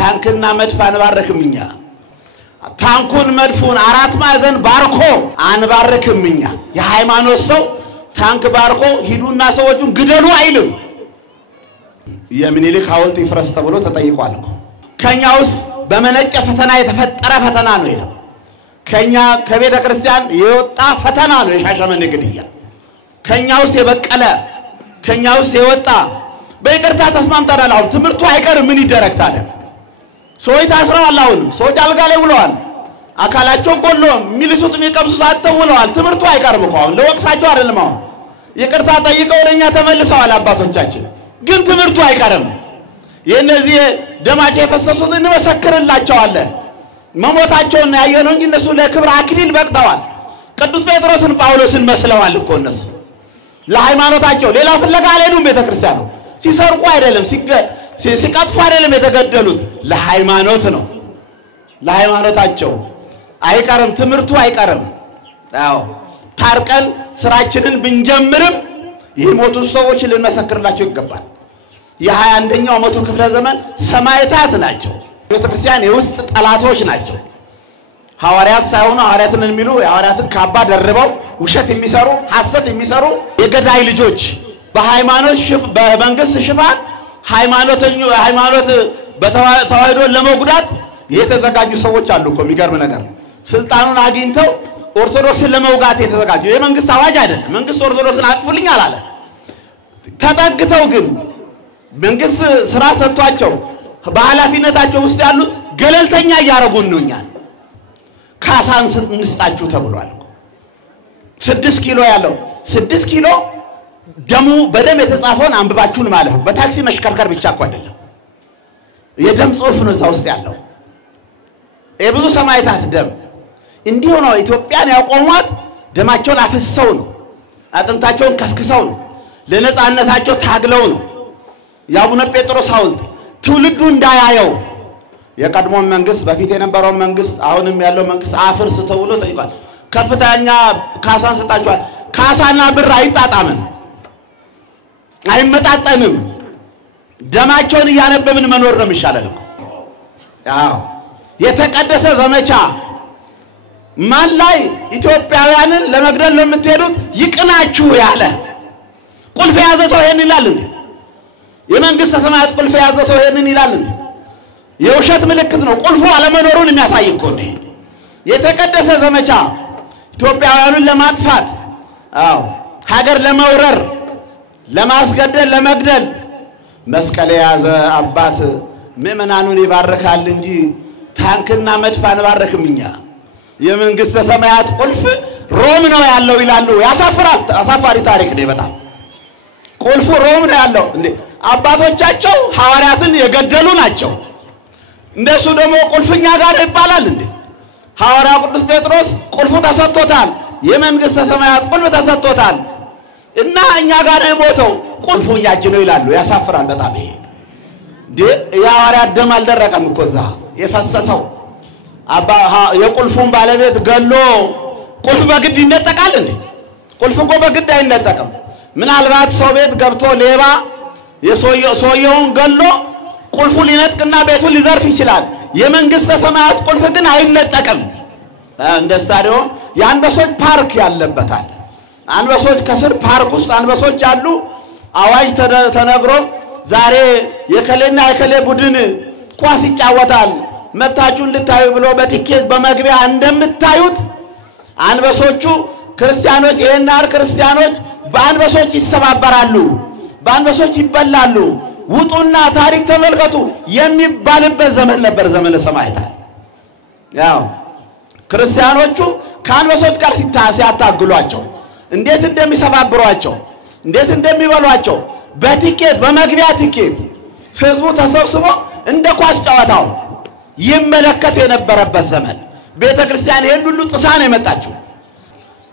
ታንክና መድፍ አንባረክምኛ ታንኩን መድፉን አራት ማዕዘን ባርኮ አንባረክምኛ የሃይማኖት ሰው ታንክ ባርኮ ሂዱና ሰዎቹን ግደሉ አይልም የምኒልክ ሐውልት ይፍረስ ተብሎ ተጠይቋል እኮ ከኛ ውስጥ በመነጨ ፈተና የተፈጠረ ፈተና ነው ይላል ከኛ ከቤተ ክርስቲያን የወጣ ፈተና ነው የሻሸመኔ ግድያ ከኛ ውስጥ የበቀለ ከኛ ውስጥ የወጣ በይቅርታ ተስማምተናል አሁን ትምርቱ አይቀርም ምን ይደረግ ታዲያ ሰዎች ታስረዋል አሁን ሰዎች አልጋ ላይ ውለዋል አካላቸው ቆሎ ሚልሱት የሚቀምሱ ሳተውለዋል ትምርቱ አይቀርም እኮ አሁን ለወቅሳቸው አይደለም አሁን ይቅርታ ጠይቀው ለኛ ተመልሰዋል አባቶቻችን ግን ትምርቱ አይቀርም የነዚህ ደማቸው የፈሰሱት እንመሰክርላቸዋለን መሞታቸውን ያየነው እንጂ እነሱ ለክብር አክሊል በቅተዋል ቅዱስ ጴጥሮስን ጳውሎስን መስለዋል እኮ እነሱ ለሃይማኖታቸው ሌላ ፍለጋ አልሄዱም ቤተክርስቲያኑ ሲሰርቁ አይደለም ሲቀጥፉ አይደለም የተገደሉት ለሃይማኖት ነው ለሃይማኖታቸው አይቀርም ትምርቱ አይቀርም አዎ ታርቀን ስራችንን ብንጀምርም የሞቱ ሰዎች ልንመሰክርላቸው ይገባል የ21ኛው መቶ ክፍለ ዘመን ሰማዕታት ናቸው ቤተክርስቲያን የውስጥ ጠላቶች ናቸው ሐዋርያት ሳይሆኑ ሐዋርያትን የሚሉ የሐዋርያትን ካባ ደርበው ውሸት የሚሰሩ ሐሰት የሚሰሩ የገዳይ ልጆች በሃይማኖት በመንግስት ሽፋን ሃይማኖት በተዋህዶ ለመጉዳት የተዘጋጁ ሰዎች አሉ እኮ የሚገርም ነገር ስልጣኑን አግኝተው ኦርቶዶክስን ለመውጋት የተዘጋጁ የመንግስት አዋጅ አይደለም መንግስት ኦርቶዶክስን አጥፉልኝ አላለ ተጠግተው ግን መንግስት ስራ ሰጥቷቸው በኃላፊነታቸው ውስጥ ያሉ ገለልተኛ ያረጉን ነውኛል ካሳን እንስጣችሁ ተብሏል 6 ኪሎ ያለው 6 ኪሎ ደሙ በደም የተጻፈውን አንብባችሁን ማለት በታክሲ መሽከርከር ብቻ እኮ አይደለም የደም ጽሑፍ ነው ውስጥ ያለው የብዙ ሰማዕታት ደም እንዲሁ ነው ኢትዮጵያን ያቆሟት ደማቸውን አፍስሰው ነው አጥንታቸውን ከስክሰው ነው ለነጻነታቸው ታግለው ነው ያቡነ ጴጥሮስ ሐውልት ትውልዱ እንዳያየው የቀድሞ መንግስት በፊት የነበረው መንግስት አሁንም ያለው መንግስት አፍርስ ተብሎ ጠይቋል ከፍተኛ ካሳን ሰጣቸዋል ካሳና ብር አይጣጣምም አይመጣጣንም ደማቸውን ያነበብን መኖር ነው የሚሻለው አዎ የተቀደሰ ዘመቻ ማን ላይ ኢትዮጵያውያንን ለመግደል ለምትሄዱት ይቅናችሁ ያለ ቁልፍ ያዘ ሰው ይሄን ይላል እንዴ የመንግስት ሰማያት ቁልፍ ያዘ ሰው ይሄን ይላል እንዴ የውሸት ምልክት ነው ቁልፉ አለመኖሩን የሚያሳይ እኮ ነው የተቀደሰ ዘመቻ ኢትዮጵያውያንን ለማጥፋት አዎ ሀገር ለመውረር ለማስገደል ለመግደል መስቀል ያዘ አባት ምእመናኑን ይባርካል እንጂ ታንክና መድፍ አንባረክምኛ የመንግስት ሰማያት ቁልፍ ሮም ነው ያለው ይላሉ ያሳፍራል አሳፋሪ ታሪክ ነው በጣም ቁልፉ ሮም ነው ያለው እንዴ አባቶቻቸው ሐዋርያትን የገደሉ ናቸው እንደሱ ደግሞ ቁልፍኛ ጋር ይባላል እንዴ ሐዋርያ ቅዱስ ጴጥሮስ ቁልፉ ተሰጥቶታል የመንግስት ሰማያት ቁልፍ ተሰጥቶታል እና እኛ ጋር ነው ሞተው ቁልፉ ያጅ ነው ይላሉ ያሳፍራል በጣም ይሄ የሐዋርያት ደም አልደረቀም እኮ እዛ የፈሰሰው አባ የቁልፉን ባለቤት ገሎ ቁልፍ በግድ ይነጠቃል እንዴ ቁልፍ እኮ በግድ አይነጠቅም ምናልባት ሰው ቤት ገብቶ ሌባ የሰውየውን ገሎ ቁልፉ ሊነጥቅና ቤቱን ሊዘርፍ ይችላል የመንግስት ሰማያት ቁልፍ ግን አይነጠቅም እንደ ስታዲዮም የአንበሶች ፓርክ ያለበታል አንበሶች ከስር ፓርክ ውስጥ አንበሶች አሉ አዋጅ ተነግሮ ዛሬ የከሌና የከሌ ቡድን ኳስ ይጫወታል መታችሁ እንድታዩ ብሎ በቲኬት በመግቢያ እንደምታዩት አንበሶቹ ክርስቲያኖች የናር ክርስቲያኖች በአንበሶች ይሰባበራሉ በአንበሶች ይበላሉ ውጡና ታሪክ ተመልከቱ የሚባልበት ዘመን ነበር ዘመነ ሰማዕታት ያው ክርስቲያኖቹ ከአንበሶች ጋር ሲያታግሏቸው እንዴት እንደሚሰባብሯቸው እንዴት እንደሚበሏቸው በቲኬት በመግቢያ ቲኬት ህዝቡ ተሰብስቦ እንደ ኳስ ጨዋታው ይመለከት የነበረበት ዘመን ቤተክርስቲያን ይሄን ሁሉ ጥሳን የመጣችው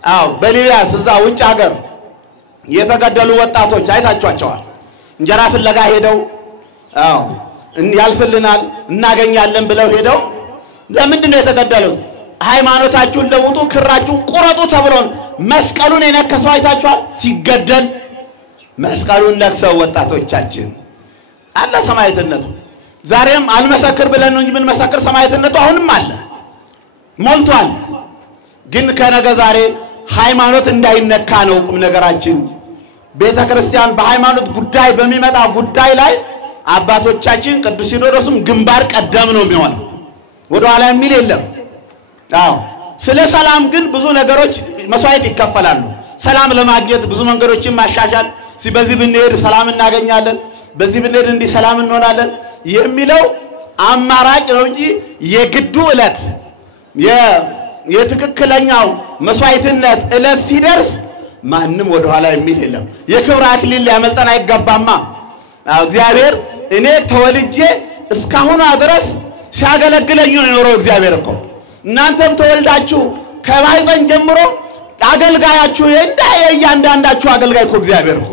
አው በሊቢያ እዛ ውጭ ሀገር የተገደሉ ወጣቶች አይታችኋቸዋል እንጀራ ፍለጋ ሄደው አው ያልፈልናል እናገኛለን ብለው ሄደው ለምንድን ነው የተገደሉት ሃይማኖታችሁን ለውጡ ክራችሁን ቁረጡ ተብሎ መስቀሉን የነከሰው አይታችኋል ሲገደል መስቀሉን ለክሰው ወጣቶቻችን አለ ሰማዕትነቱ ዛሬም አልመሰክር ብለን ነው እንጂ ምን መሰክር ሰማዕትነቱ አሁንም አለ ሞልቷል። ግን ከነገ ዛሬ ሃይማኖት እንዳይነካ ነው ቁም ነገራችን። ቤተክርስቲያን በሃይማኖት ጉዳይ በሚመጣ ጉዳይ ላይ አባቶቻችን ቅዱስ ሲኖዶስም ግንባር ቀደም ነው የሚሆነው ወደ ኋላ የሚል የለም። አዎ ስለ ሰላም ግን ብዙ ነገሮች መስዋዕት ይከፈላሉ። ሰላም ለማግኘት ብዙ መንገዶችን ማሻሻል በዚህ ብንሄድ ሰላም እናገኛለን በዚህ ብንሄድ እንዲ ሰላም እንሆናለን የሚለው አማራጭ ነው እንጂ የግዱ ዕለት የትክክለኛው መስዋዕትነት ዕለት ሲደርስ ማንንም ወደ ኋላ የሚል የለም። የክብር አክሊል ሊያመልጠን አይገባማ። እግዚአብሔር እኔ ተወልጄ እስካሁን ድረስ ሲያገለግለኝ ነው የኖረው እግዚአብሔር እኮ እናንተም ተወልዳችሁ ከማህፀን ጀምሮ አገልጋያችሁ እያንዳንዳችሁ አገልጋይ እኮ እግዚአብሔር እኮ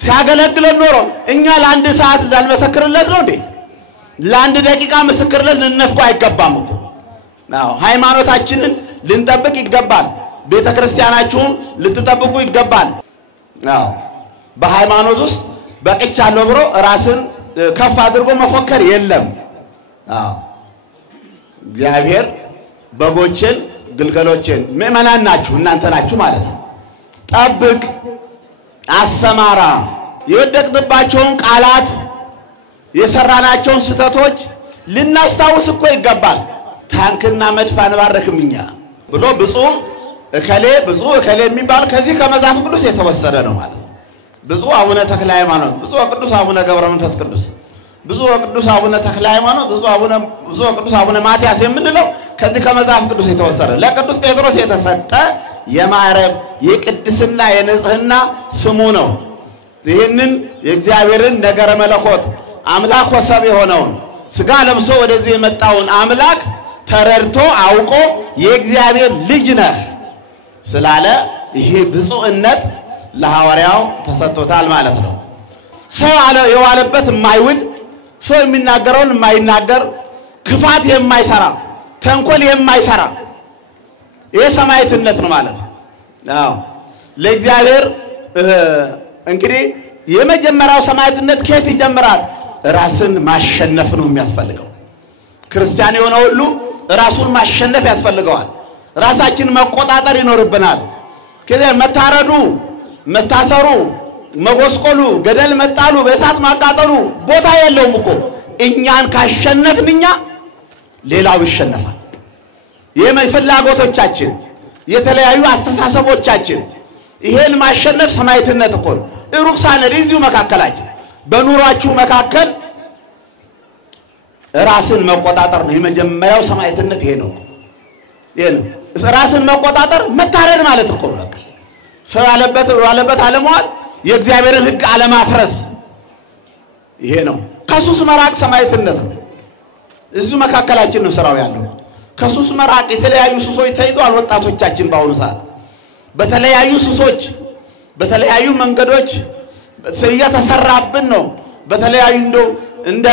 ሲያገለግለን ኖሮ እኛ ለአንድ ሰዓት ላልመሰክርለት ነው እንዴ? ለአንድ ደቂቃ ምስክርለት ልንነፍቆ አይገባም እኮ። አዎ ሃይማኖታችንን ልንጠብቅ ይገባል። ቤተክርስቲያናችሁን ልትጠብቁ ይገባል። አዎ በሃይማኖት ውስጥ በቅቻለሁ ብሎ ራስን ከፍ አድርጎ መፎከር የለም። አዎ እግዚአብሔር በጎችን ግልገሎችን ምእመናን ናችሁ እናንተ ናችሁ ማለት ነው ጠብቅ አሰማራ የወደቅንባቸውን ቃላት የሰራናቸውን ስተቶች ልናስታውስ እኮ ይገባል። ታንክና መድፍ አንባረክምኛ ብሎ ብፁዕ እከሌ የሚባል ከዚህ ከመጽሐፍ ቅዱስ የተወሰደ ነው ማለት ነው። ብፁዕ አቡነ ተክለ ሃይማኖት፣ ብፁዕ ቅዱስ አቡነ ገብረ መንፈስ ቅዱስ፣ ብፁዕ ቅዱስ አቡነ ተክለ ሃይማኖት፣ ብፁዕ ቅዱስ አቡነ ማትያስ የምንለው ከዚህ ከመጽሐፍ ቅዱስ የተወሰደ ለቅዱስ ጴጥሮስ የተሰጠ የማዕረግ የቅድስና የንጽህና ስሙ ነው። ይህንን የእግዚአብሔርን ነገረ መለኮት አምላክ ወሰብ የሆነውን ስጋ ለብሶ ወደዚህ የመጣውን አምላክ ተረድቶ አውቆ የእግዚአብሔር ልጅ ነህ ስላለ ይሄ ብፁዕነት ለሐዋርያው ተሰጥቶታል ማለት ነው። ሰው የዋለበት የማይውል ሰው የሚናገረውን የማይናገር ክፋት የማይሰራ ተንኮል የማይሰራ ይሄ ሰማዕትነት ነው ማለት ነው። አዎ ለእግዚአብሔር እንግዲህ የመጀመሪያው ሰማዕትነት ከየት ይጀምራል? ራስን ማሸነፍ ነው የሚያስፈልገው። ክርስቲያን የሆነ ሁሉ ራሱን ማሸነፍ ያስፈልገዋል። ራሳችን መቆጣጠር ይኖርብናል። ከዚያ መታረዱ፣ መታሰሩ፣ መጎስቆሉ፣ ገደል መጣሉ፣ በእሳት ማቃጠሉ ቦታ የለውም እኮ። እኛን ካሸነፍንኛ ሌላው ይሸነፋል። የፍላጎቶቻችን የተለያዩ አስተሳሰቦቻችን ይሄን ማሸነፍ ሰማዕትነት እኮ ነው። ሩቅ ሳንሄድ እዚሁ መካከላችን በኑሯችሁ መካከል ራስን መቆጣጠር ነው የመጀመሪያው ሰማዕትነት። ይሄ ነው ራስን መቆጣጠር መታረድ ማለት እኮ ነው። ሰው ያለበት አለመዋል የእግዚአብሔርን ሕግ አለማፍረስ ይሄ ነው። ከሱስ መራቅ ሰማዕትነት ነው። እዚሁ መካከላችን ነው ስራው ያለው። ከሱስ መራቅ የተለያዩ ሱሶች ተይዘዋል። ወጣቶቻችን በአሁኑ ሰዓት በተለያዩ ሱሶች በተለያዩ መንገዶች እየተሰራብን ነው። በተለያዩ እንደ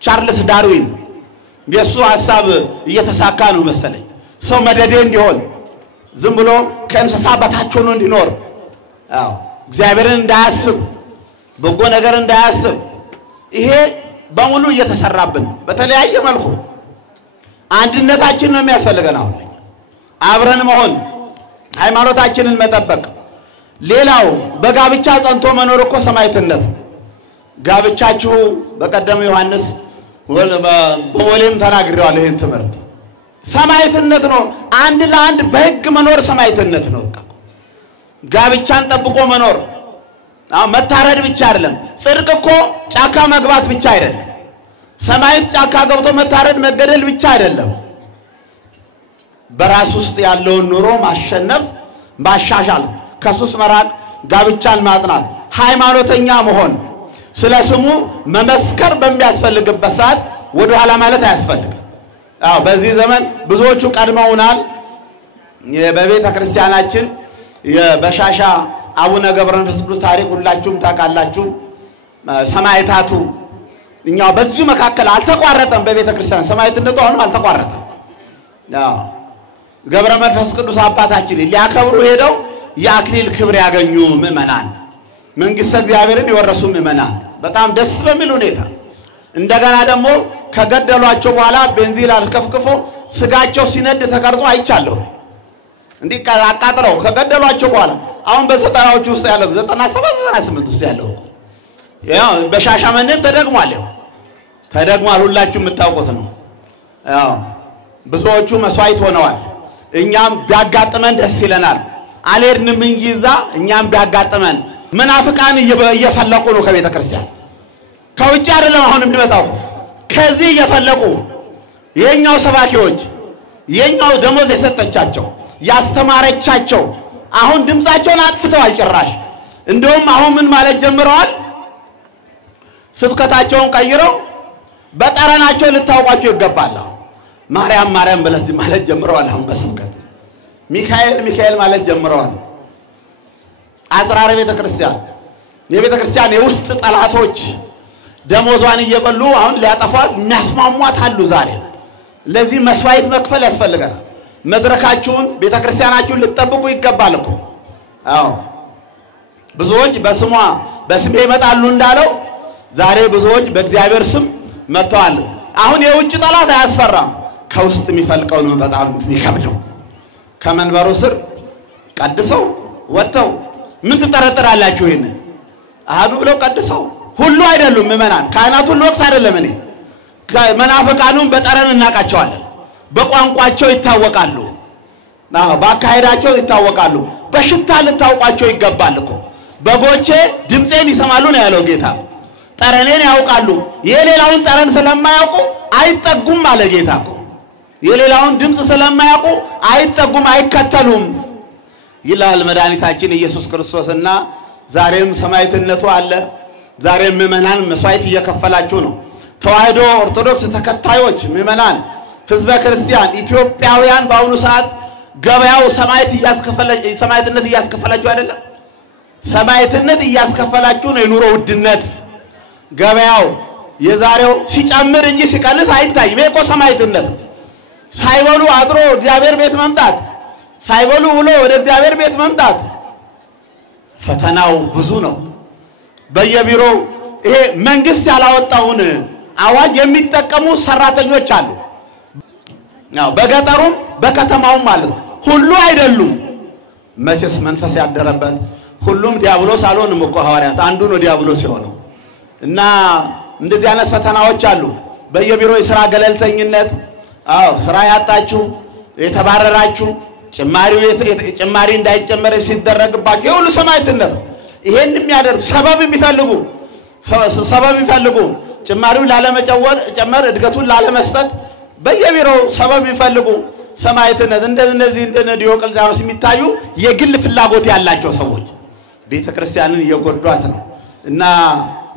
ቻርልስ ዳርዊን የሱ ሐሳብ እየተሳካ ነው መሰለኝ። ሰው መደዴ እንዲሆን ዝም ብሎ ከእንስሳ በታች ሆኖ እንዲኖር አዎ እግዚአብሔርን እንዳያስብ በጎ ነገር እንዳያስብ ይሄ በሙሉ እየተሰራብን ነው በተለያየ መልኩ። አንድነታችን ነው የሚያስፈልገን አሁን አብረን መሆን ሃይማኖታችንን መጠበቅ። ሌላው በጋብቻ ጸንቶ መኖር እኮ ሰማዕትነት። ጋብቻችሁ በቀደም ዮሐንስ በወሌም ተናግሬዋለሁ። ይሄን ትምህርት ሰማዕትነት ነው። አንድ ለአንድ በሕግ መኖር ሰማዕትነት ነው። ጋብቻን ጠብቆ መኖር መታረድ ብቻ አይደለም። ጽድቅ እኮ ጫካ መግባት ብቻ አይደለም። ሰማዕት ጫካ ገብቶ መታረድ መገደል ብቻ አይደለም። በራስ ውስጥ ያለውን ኑሮ ማሸነፍ ማሻሻል፣ ከሱስ መራቅ፣ ጋብቻን ማጥናት፣ ሃይማኖተኛ መሆን፣ ስለ ስሙ መመስከር በሚያስፈልግበት ሰዓት ወደ ኋላ ማለት አያስፈልግም። አዎ በዚህ ዘመን ብዙዎቹ ቀድመውናል። በቤተ ክርስቲያናችን የበሻሻ አቡነ ገብረ መንፈስ ቅዱስ ታሪክ ሁላችሁም ታውቃላችሁ። ሰማዕታቱ እኛው በዚህ መካከል አልተቋረጠም። በቤተ ክርስቲያን ሰማዕትነቱ አሁንም አልተቋረጠም። አዎ ገብረ መንፈስ ቅዱስ አባታችን ሊያከብሩ ሄደው የአክሊል ክብር ያገኙ ምእመናን፣ መንግስተ እግዚአብሔርን የወረሱ ምእመናን በጣም ደስ በሚል ሁኔታ እንደገና ደግሞ ከገደሏቸው በኋላ ቤንዚን አልከፍክፎ ስጋቸው ሲነድ ተቀርጾ አይቻለሁ እንዲህ አቃጥለው ከገደሏቸው በኋላ አሁን በዘጠናዎቹ ውስጥ ያለው 97 98 ውስጥ ያለው ያው በሻሻመኔም ተደግሟል ሁላችሁም የምታውቁት ነው ያው ብዙዎቹ መስዋዕት ሆነዋል እኛም ቢያጋጥመን ደስ ይለናል አልሄድንም እንጂ እዛ እኛም ቢያጋጥመን መናፍቃን እየፈለቁ ነው ከቤተ ክርስቲያን ከውጭ አይደለም አሁን የሚመጣው ከዚህ እየፈለቁ የኛው ሰባኪዎች የኛው ደሞዝ የሰጠቻቸው ያስተማረቻቸው አሁን ድምጻቸውን አጥፍተዋል ጭራሽ እንደውም አሁን ምን ማለት ጀምረዋል ስብከታቸውን ቀይረው በጠረናቸው ልታውቋቸው ይገባል ማርያም ማርያም ብለት ማለት ጀምረዋል አሁን በስብከት ሚካኤል ማለት ጀምረዋል አጽራረ ቤተ ክርስቲያን የቤተ ክርስቲያን የውስጥ ጠላቶች ደሞዟን እየበሉ አሁን ሊያጠፋት የሚያስማሟት አሉ ዛሬ ለዚህ መስዋዕት መክፈል ያስፈልጋል መድረካችሁን ቤተ ክርስቲያናችሁን ልትጠብቁ ይገባል እኮ አዎ ብዙዎች በስሜ ይመጣሉ እንዳለው ዛሬ ብዙዎች በእግዚአብሔር ስም መጥተዋል አሁን የውጭ ጠላት አያስፈራም ከውስጥ የሚፈልቀው ነው በጣም የሚከብደው ከመንበሩ ስር ቀድሰው ወጥተው ምን ተጠረጥራላችሁ ይሄን አሃዱ ብለው ቀድሰው ሁሉ አይደሉም ምእመናን ካህናቱ ሁሉ ወቅስ አይደለም እኔ መናፍቃኑን በጠረን እናቃቸዋለን በቋንቋቸው ይታወቃሉ ባካሄዳቸው ይታወቃሉ በሽታ ልታውቋቸው ይገባል እኮ በጎቼ ድምጼን ይሰማሉ ነው ያለው ጌታ ጠረኔን ያውቃሉ የሌላውን ጠረን ስለማያውቁ አይጠጉም አለ ጌታ እኮ የሌላውን ድምጽ ስለማያውቁ አይጠጉም አይከተሉም ይላል መድኃኒታችን ኢየሱስ ክርስቶስና ዛሬም ሰማዕትነቱ አለ ዛሬም ምእመናን መስዋዕት እየከፈላችሁ ነው ተዋህዶ ኦርቶዶክስ ተከታዮች ምእመናን ህዝበ ክርስቲያን ኢትዮጵያውያን በአሁኑ ሰዓት ገበያው ሰማዕትነት እያስከፈላችሁ አይደለም ሰማዕትነት እያስከፈላችሁ ነው የኑሮ ውድነት ገበያው የዛሬው ሲጨምር እንጂ ሲቀንስ አይታይም እኮ ሰማዕትነት ሳይበሉ አድሮ እግዚአብሔር ቤት መምጣት ሳይበሉ ውሎ ወደ እግዚአብሔር ቤት መምጣት ፈተናው ብዙ ነው በየቢሮው ይሄ መንግስት ያላወጣውን አዋጅ የሚጠቀሙ ሰራተኞች አሉ ያው በገጠሩም በከተማውም ማለት ሁሉ አይደሉም መቼስ መንፈስ ያደረበት ሁሉም ዲያብሎስ አልሆንም እኮ ሐዋርያት አንዱ ነው ዲያብሎስ የሆነው እና እንደዚህ አይነት ፈተናዎች አሉ በየቢሮው የሥራ ገለልተኝነት አዎ ስራ ያጣችሁ የተባረራችሁ ጭማሪ እንዳይጨመር ሲደረግባችሁ ሁሉ ሰማዕትነት ይሄን የሚያደርጉ ሰበብ የሚፈልጉ ጭማሪው ላለመጨመር እድገቱን ላለመስጠት በየቢሮው ሰበብ የሚፈልጉ ሰማዕትነት እንደዚህ እንደ ዲዮቅልጥያኖስ የሚታዩ የግል ፍላጎት ያላቸው ሰዎች ቤተ ክርስቲያንን እየጎዷት ነው እና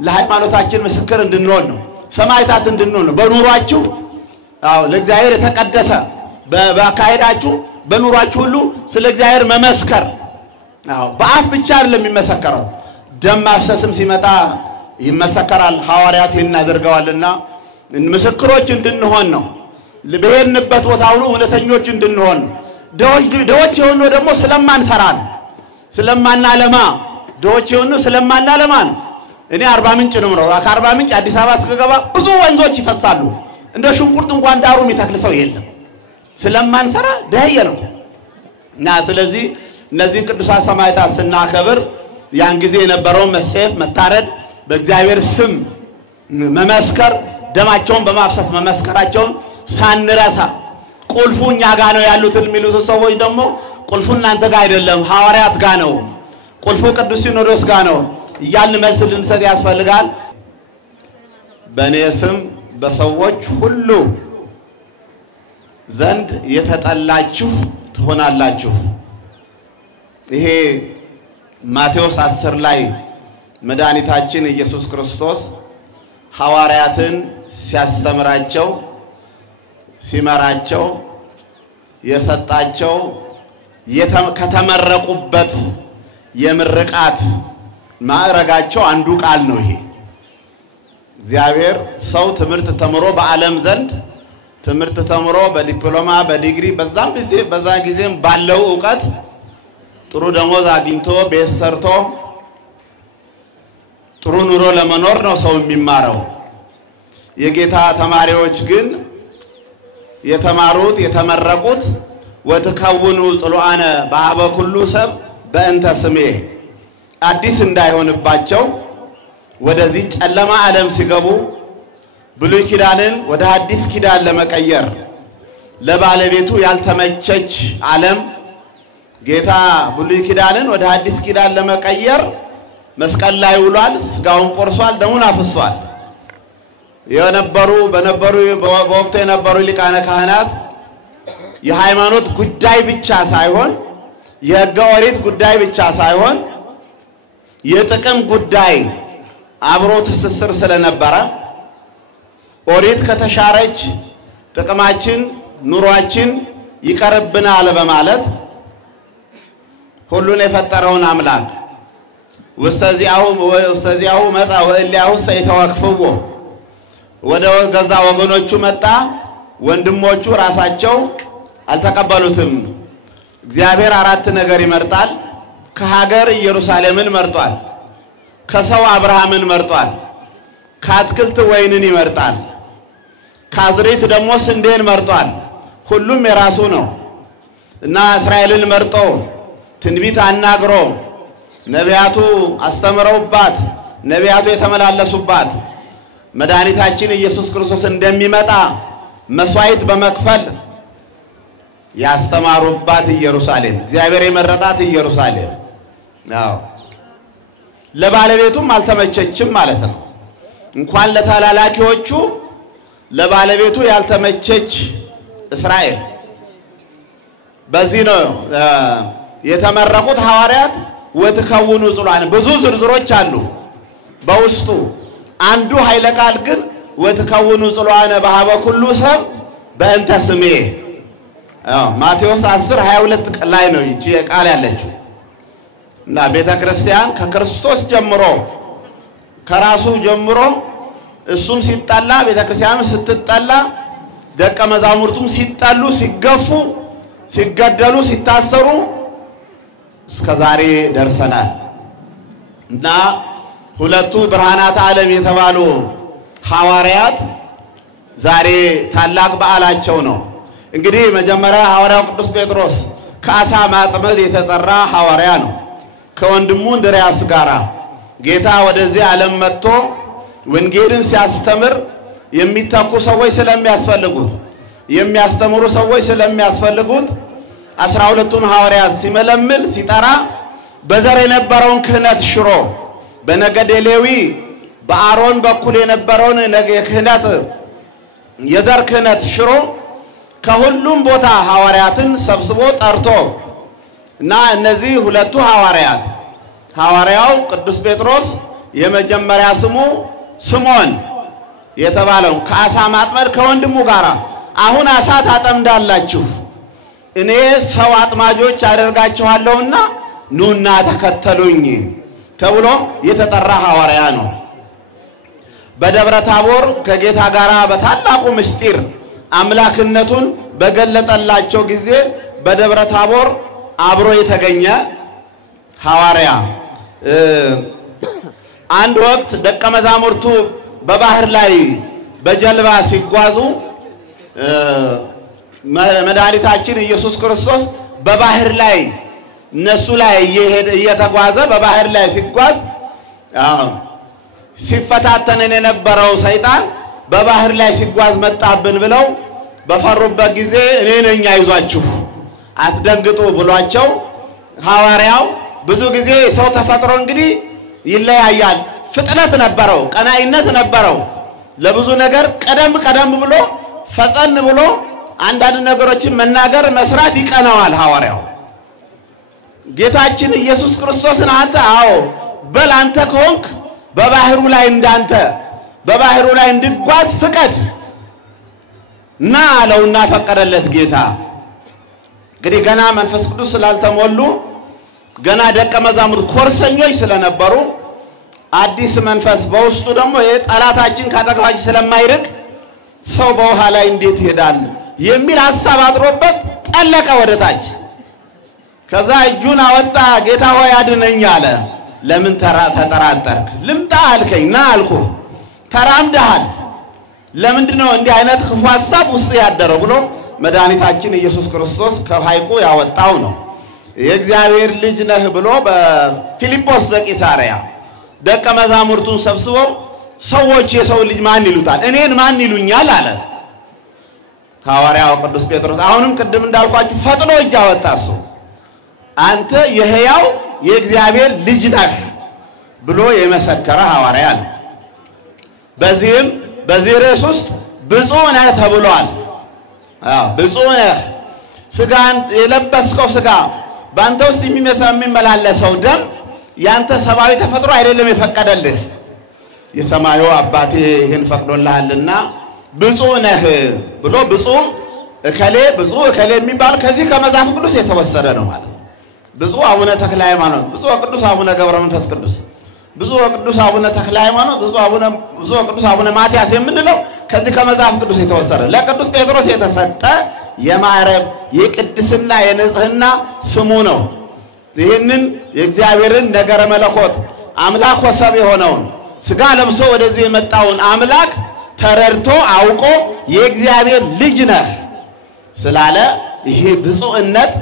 ለሃይማኖታችን ምስክር እንድንሆን ነው ሰማዕታት እንድንሆን ነው በኑሯችሁ አዎ ለእግዚአብሔር የተቀደሰ በአካሄዳችሁ በኑሯችሁ ሁሉ ስለ እግዚአብሔር መመስከር አዎ በአፍ ብቻ አይደለም የሚመሰከረው ደም ማፍሰስም ሲመጣ ይመሰከራል ሐዋርያት እናደርጋዋልና ምስክሮች እንድንሆን ነው በሄድንበት ቦታ ሁሉ እውነተኞች እንድንሆን ደዎች የሆኑ ደግሞ ስለማንሰራ ነው ስለማናለማ ደዎች የሆኑ ስለማናለማ ነው እኔ 40 ምንጭ ነው ነው ከ40 ምንጭ አዲስ አበባ እስከገባ ብዙ ወንዞች ይፈሳሉ እንደ ሽንቁርት እንኳን ዳሩ የሚተክልሰው የለም ስለማንሰራ ደህየነው እና ስለዚህ እነዚህ ቅዱሳን ሰማዕታት ስናከብር ያን ጊዜ የነበረው መሰየፍ መታረድ በእግዚአብሔር ስም መመስከር ደማቸውን በማፍሰስ መመስከራቸውን ሳንረሳ ቁልፉኛ ጋር ነው ያሉትን የሚሉት ሰዎች ደግሞ ቁልፉ እናንተ ጋር አይደለም ሐዋርያት ጋር ነው ቁልፉ ቅዱስ ሲኖዶስ ጋር ነው ይያል መልስ ልንሰጥ ያስፈልጋል በእኔ ስም በሰዎች ሁሉ ዘንድ የተጠላችሁ ትሆናላችሁ ይሄ ማቴዎስ 10 ላይ መድኃኒታችን ኢየሱስ ክርስቶስ ሐዋርያትን ሲያስተምራቸው ሲመራቸው የሰጣቸው ከተመረቁበት የምርቃት ማዕረጋቸው አንዱ ቃል ነው ይሄ እግዚአብሔር ሰው ትምህርት ተምሮ በዓለም ዘንድ ትምህርት ተምሮ በዲፕሎማ በዲግሪ በዛ ጊዜም ባለው ዕውቀት ጥሩ ደሞዝ አግኝቶ ቤት ሰርቶ ጥሩ ጥሩ ኑሮ ለመኖር ነው ሰው የሚማረው የጌታ ተማሪዎች ግን የተማሩት የተመረቁት ወተከውኑ ጽሉአነ በአበ ኩሉ ሰብ በእንተ ስሜ አዲስ እንዳይሆንባቸው ወደዚህ ጨለማ ዓለም ሲገቡ ብሉይ ኪዳንን ወደ አዲስ ኪዳን ለመቀየር ለባለቤቱ ያልተመቸች ዓለም ጌታ ብሉይ ኪዳንን ወደ አዲስ ኪዳን ለመቀየር መስቀል ላይ ውሏል ስጋውን ቆርሷል ደሙን አፍሷል በወቅቱ የነበሩ ሊቃነ ካህናት የሃይማኖት ጉዳይ ብቻ ሳይሆን የሕገ ኦሪት ጉዳይ ብቻ ሳይሆን የጥቅም ጉዳይ አብሮ ትስስር ስለነበረ ኦሪት ከተሻረች ጥቅማችን ኑሯችን ይቀርብናል በማለት ሁሉን የፈጠረውን አምላክ ወስተዚያው መጻ ወእልያው ሰይተወክፍዎ ወደ ገዛ ወገኖቹ መጣ ወንድሞቹ ራሳቸው አልተቀበሉትም እግዚአብሔር አራት ነገር ይመርጣል ከሀገር ኢየሩሳሌምን መርጧል ከሰው አብርሃምን መርጧል ከአትክልት ወይንን ይመርጣል ካዝሬት ደግሞ ስንዴን መርጧል ሁሉም የራሱ ነው እና እስራኤልን መርጦ ትንቢት አናግሮ ነቢያቱ አስተምረውባት ነቢያቱ የተመላለሱባት መድኃኒታችን ኢየሱስ ክርስቶስ እንደሚመጣ መስዋዕት በመክፈል ያስተማሩባት ኢየሩሳሌም እግዚአብሔር የመረጣት ኢየሩሳሌም ነው ለባለቤቱም አልተመቸችም ማለት ነው እንኳን ለተላላኪዎቹ ለባለቤቱ ያልተመቸች እስራኤል በዚህ ነው የተመረቁት ሐዋርያት ወተከውኑ ጽሉአነ ብዙ ዝርዝሮች አሉ በውስጡ አንዱ ኃይለ ቃል ግን ወተከውኑ ጽሉአነ በአበ ኩሉ ሰብ በእንተ ስሜ ማቴዎስ 10:22 ላይ ነው ይቺ ቃል ያለችው እና ቤተክርስቲያን ከክርስቶስ ጀምሮ ከራሱ ጀምሮ እሱም ሲጣላ ቤተክርስቲያን ስትጣላ ደቀ መዛሙርቱም ሲጣሉ ሲገፉ ሲገደሉ ሲታሰሩ እስከዛሬ ደርሰናል እና ሁለቱ ብርሃናት ዓለም የተባሉ ሐዋርያት ዛሬ ታላቅ በዓላቸው ነው እንግዲህ መጀመሪያ ሐዋርያው ቅዱስ ጴጥሮስ ከአሳ ማጥመድ የተጠራ ሐዋርያ ነው ከወንድሙ እንድርያስ ጋራ ጌታ ወደዚህ ዓለም መጥቶ ወንጌልን ሲያስተምር የሚተኩ ሰዎች ስለሚያስፈልጉት የሚያስተምሩ ሰዎች ስለሚያስፈልጉት 12ቱን ሐዋርያት ሲመለምል ሲጠራ በዘር የነበረውን ክህነት ሽሮ በነገደ ሌዊ በአሮን በኩል የነበረውን የክህነት የዘር ክህነት ሽሮ ከሁሉም ቦታ ሐዋርያትን ሰብስቦ ጠርቶ እና እነዚህ ሁለቱ ሐዋርያት ሐዋርያው ቅዱስ ጴጥሮስ የመጀመሪያ ስሙ ስምዖን የተባለው ከአሳ ማጥመድ ከወንድሙ ጋራ አሁን አሳ ታጠምዳላችሁ እኔ ሰው አጥማጆች አደርጋችኋለሁና ኑና ተከተሉኝ ተብሎ የተጠራ ሐዋርያ ነው በደብረ ታቦር ከጌታ ጋራ በታላቁ ምስጢር አምላክነቱን በገለጠላቸው ጊዜ በደብረ ታቦር አብሮ የተገኘ ሐዋርያ አንድ ወቅት ደቀ መዛሙርቱ በባህር ላይ በጀልባ ሲጓዙ መድኃኒታችን ኢየሱስ ክርስቶስ በባህር ላይ እነሱ ላይ እየተጓዘ በባህር ላይ ሲጓዝ ሲፈታተነን የነበረው ሰይጣን በባህር ላይ ሲጓዝ መጣብን ብለው በፈሩበት ጊዜ እኔ ነኝ አይዟችሁ አትደንግጡ ብሏቸው ሐዋርያው ብዙ ጊዜ ሰው ተፈጥሮ እንግዲህ ይለያያል ፍጥነት ነበረው ቀናይነት ነበረው ለብዙ ነገር ቀደም ብሎ ፈጠን ብሎ አንዳንድ ነገሮችን መናገር መስራት ይቀናዋል ሐዋርያው ጌታችን ኢየሱስ ክርስቶስን አንተ አዎ በል አንተ ከሆንክ በባህሩ ላይ እንዳንተ በባህሩ ላይ እንድጓዝ ፍቀድ ና አለውና ፈቀደለት ጌታ እንግዲህ ገና መንፈስ ቅዱስ ስላልተሞሉ ገና ደቀ መዛሙርት ኮርሰኞች ስለነበሩ አዲስ መንፈስ በውስጡ ደግሞ የጠላታችን ካጠገባችን ስለማይርቅ ሰው በውሃ ላይ እንዴት ይሄዳል የሚል ሐሳብ አድሮበት ጠለቀ ወደታች ከዛ እጁን አወጣ ጌታ ሆይ አድነኝ አለ ለምን ተጠራጠርክ ልምጣ አልከኝ ና አልኩ ተራምደሃል ለምንድነው እንዲህ አይነት ክፉ ሐሳብ ውስጥ ያደረው ብሎ መድኃኒታችን ኢየሱስ ክርስቶስ ከሐይቁ ያወጣው ነው የእግዚአብሔር ልጅ ነህ ብሎ በፊልጶስ ዘቂሳርያ ደቀ መዛሙርቱን ሰብስበው ሰዎች የሰው ልጅ ማን ይሉታል እኔን ማን ይሉኛል አለ ሐዋርያው ቅዱስ ጴጥሮስ አሁንም ቅድም እንዳልኳችሁ ፈጥኖ እጅ አወጣሱ አንተ የሕያው የእግዚአብሔር ልጅ ነህ ብሎ የመሰከረ ሐዋርያ ነው በዚህ ርዕስ ውስጥ ብፁዕ ነህ ተብሏል ብፁዕ ነህ ስጋን የለበስከው ስጋ ባንተ ውስጥ የሚመላለሰው ደም ያንተ ሰማያዊ ተፈጥሮ አይደለም የፈቀደልህ የሰማዩ አባቴ ይሄን ፈቅዶልሃልና ብፁዕ ነህ ብሎ ብፁዕ እከሌ የሚባል ከዚህ ከመጽሐፍ ቅዱስ የተወሰደ ነው ማለት ነው ብፁዕ አቡነ ተክለ ሃይማኖት ብፁዕ ቅዱስ አቡነ ገብረ መንፈስ ቅዱስ ብፁዕ ቅዱስ አቡነ ተክለ ሃይማኖት ብፁዕ ቅዱስ አቡነ ማትያስ የምንለው ከዚህ ከመጽሐፍ ቅዱስ የተወሰደ ለቅዱስ ጴጥሮስ የተሰጠ የማዕረግ የቅድስና የንጽህና ስሙ ነው ይሄንን የእግዚአብሔርን ነገረ መለኮት አምላክ ወሰብ የሆነውን ስጋ ለብሶ ወደዚህ የመጣውን አምላክ ተረድቶ አውቆ የእግዚአብሔር ልጅ ነህ ስላለ ይሄ ብፁዕነት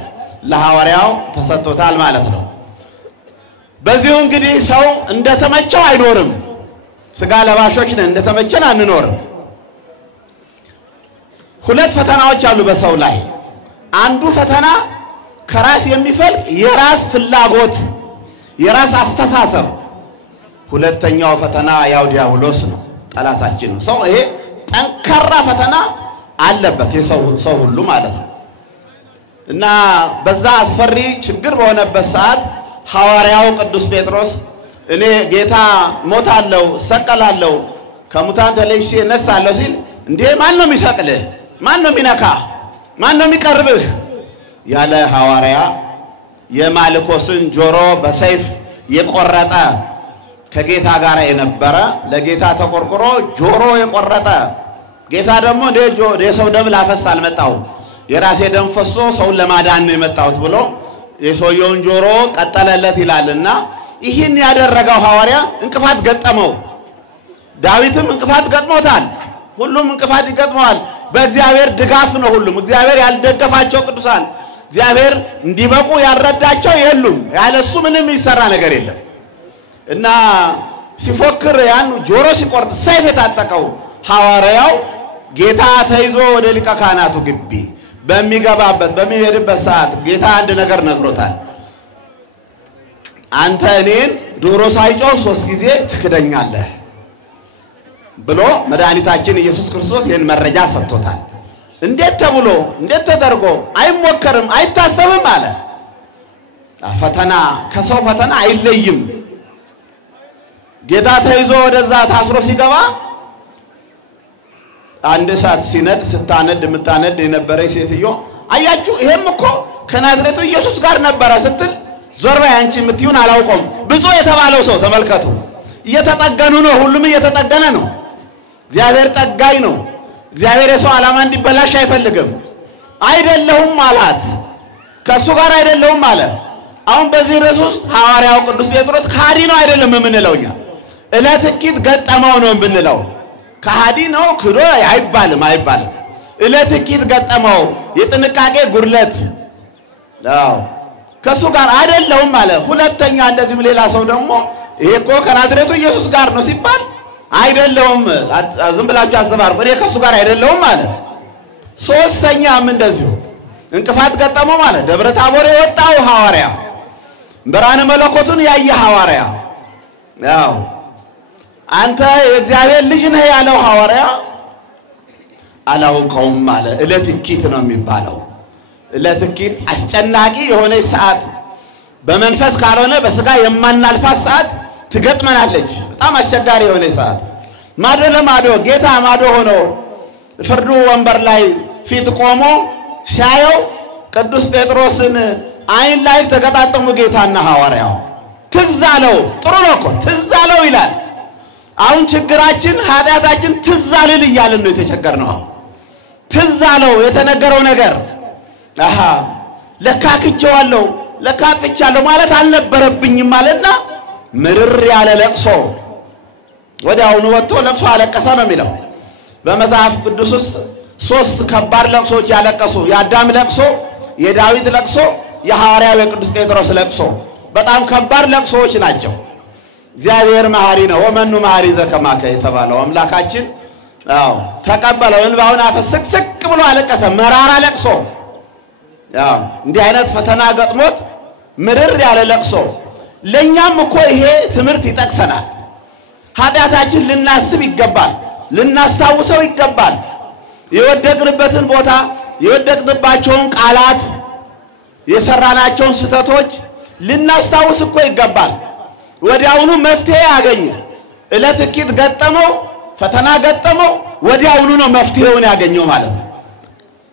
ለሐዋርያው ተሰጥቶታል ማለት ነው በዚሁ እንግዲህ ሰው እንደተመቸው አይኖርም ስጋ ለባሾች ነን እንደተመቸን አንኖርም ሁለት ፈተናዎች አሉ በሰው ላይ አንዱ ፈተና ከራስ የሚፈልቅ የራስ ፍላጎት የራስ አስተሳሰብ ሁለተኛው ፈተና ያው ዲያብሎስ ነው ጠላታችን ነው ሰው ይሄ ጠንካራ ፈተና አለበት የሰው ሁሉ ማለት ነው እና በዛ አስፈሪ ችግር በሆነበት ሰዓት ሐዋርያው ቅዱስ ጴጥሮስ እኔ ጌታ ሞታለሁ ሰቀላለሁ ከሙታን ተለይቼ እነሳለሁ ሲል እንዴ ማን ነው የሚሰቅልህ ማን ነው የሚነካ ማን ነው የሚቀርብህ ያለ ሐዋርያ የማልኮስን ጆሮ በሰይፍ የቆረጠ ከጌታ ጋር የነበረ ለጌታ ተቆርቆሮ ጆሮ የቆረጠ ጌታ ደግሞ የሰው ደም ላፈስ አልመጣሁም የራሴ ደም ፈሶ ሰውን ለማዳን ነው የመጣሁት ብሎ የሰውየውን ጆሮ ቀጠለለት ይላልና ይህን ያደረገው ሐዋርያ እንቅፋት ገጠመው ዳዊትም እንቅፋት ገጥሞታል ሁሉም እንቅፋት ይገጥመዋል በእግዚአብሔር ድጋፍ ነው ሁሉም እግዚአብሔር ያልደገፋቸው ቅዱሳን እግዚአብሔር እንዲበቁ ያረዳቸው የሉም ያለሱ ምንም ይሰራ ነገር የለም እና ሲፎክር ያን ጆሮ ሲቆርጥ ሰይፍ የታጠቀው ሐዋርያው ጌታ ተይዞ ወደ ሊቀ ካህናቱ ግቢ በሚገባበት በሚሄድበት ሰዓት ጌታ አንድ ነገር ነግሮታል አንተ እኔን ዶሮ ሳይጮህ 3 ጊዜ ትክደኛለህ ብሎ መድኃኒታችን ኢየሱስ ክርስቶስ ይህን መረጃ ሰጥቶታል እንዴት ተብሎ እንዴት ተደርጎ አይሞከርም አይታሰብም አለ ፈተና ከሰው ፈተና አይለይም ጌታ ተይዞ ወደዛ ታስሮ ሲገባ አንድ ሰዓት ሲነድ ስታነድ የምታነድ የነበረች ሴትዮ አያችሁ ይሄም እኮ ከናዝሬቱ ኢየሱስ ጋር ነበረ ስትል ዞር በይ አንቺ የምትዩን አላውቀውም ብፁዕ የተባለው ሰው ተመልከቱ እየተጠገኑ ነው ሁሉም እየተጠገነ ነው እግዚአብሔር ጠጋይ ነው እግዚአብሔር የሰው ዓላማ እንዲበላሽ አይፈልግም አይደለሁም አላት ከሱ ጋር አይደለሁም አለ አሁን በዚህ ርዕስ ውስጥ ሐዋርያው ቅዱስ ጴጥሮስ ከሃዲ ነው አይደለም የምንለውኛ እለትኪት ገጠመው ነው የምንለው ከሃዲ ነው ክዶ አይባልም እለትኪት ገጠመው የጥንቃቄ ጉድለት ከሱ ጋር አይደለሁም አለ ሁለተኛ እንደዚህም ሌላ ሰው ደግሞ ይሄ እኮ ከናዝሬቱ ኢየሱስ ጋር ነው ሲባል አይደለሁም ዝም ብላችሁ አዘባርቁ እኔ ከሱ ጋር አይደለሁም አለ ሶስተኛም እንደዚሁ እንቅፋት ገጠመው ማለት ደብረ ታቦር የወጣው ሐዋርያ ብርሃነ መለኮቱን ያየ ሐዋርያ አንተ የእግዚአብሔር ልጅ ነህ ያለው ሐዋርያ አላውቀውም ማለት እለትኪት ነው የሚባለው እለትኪት አስጨናቂ የሆነ ሰዓት በመንፈስ ካልሆነ በስጋ የማናልፋት ሰዓት ትገጥመናለች በጣም አስቸጋሪ የሆነ ሰዓት ማዶ ለማዶ ጌታ ማዶ ሆኖ ፍርዱ ወንበር ላይ ፊት ቆሞ ሲያየው ቅዱስ ጴጥሮስን አይን ላይ ተገጣጠሙ ጌታና ሐዋርያው ትዛለው ጥሩ ነው እኮ ትዛለው ይላል አሁን ችግራችን ኃጢአታችን ትዛልል ይያልን ነው የተቸገርነው ትዛለው የተነገረው ነገር ለካ ክጄዋለሁ ለካ ጥቻለሁ ማለት አልነበረብኝም ማለትና ምርር ያለ ለቅሶ ወዲያውኑ ወጥቶ ለቅሶ አለቀሰ ነው የሚለው። በመጽሐፍ ቅዱስ ውስጥ ሶስት ከባድ ለቅሶች ያለቀሱ የአዳም ለቅሶ፣ የዳዊት ለቅሶ፣ የሐዋርያው የቅዱስ ጴጥሮስ ለቅሶ በጣም ከባድ ለቅሶዎች ናቸው። እግዚአብሔር መሐሪ ነው። ወመኑ መሐሪ ዘከማከ የተባለው አምላካችን ተቀበለው። እንባውን አፈሰስክ ብሎ አለቀሰ። መራራ ለቅሶ እንዲህ አይነት ፈተና ገጥሞት ምርር ያለ ለቅሶ። ለኛም እኮ ይሄ ትምህርት ይጠቅሰናል። ኃጢአታችን ልናስብ ይገባል፣ ልናስታውሰው ይገባል። የወደቅንበትን ቦታ፣ የወደቅንባቸውን ቃላት፣ የሰራናቸውን ስህተቶች ልናስታውስ እኮ ይገባል። ወዲያውኑ መፍትሄ ያገኘ እለት እኪት ገጠመው፣ ፈተና ገጠመው፣ ወዲያውኑ ነው መፍትሄውን ያገኘው ማለት ነው።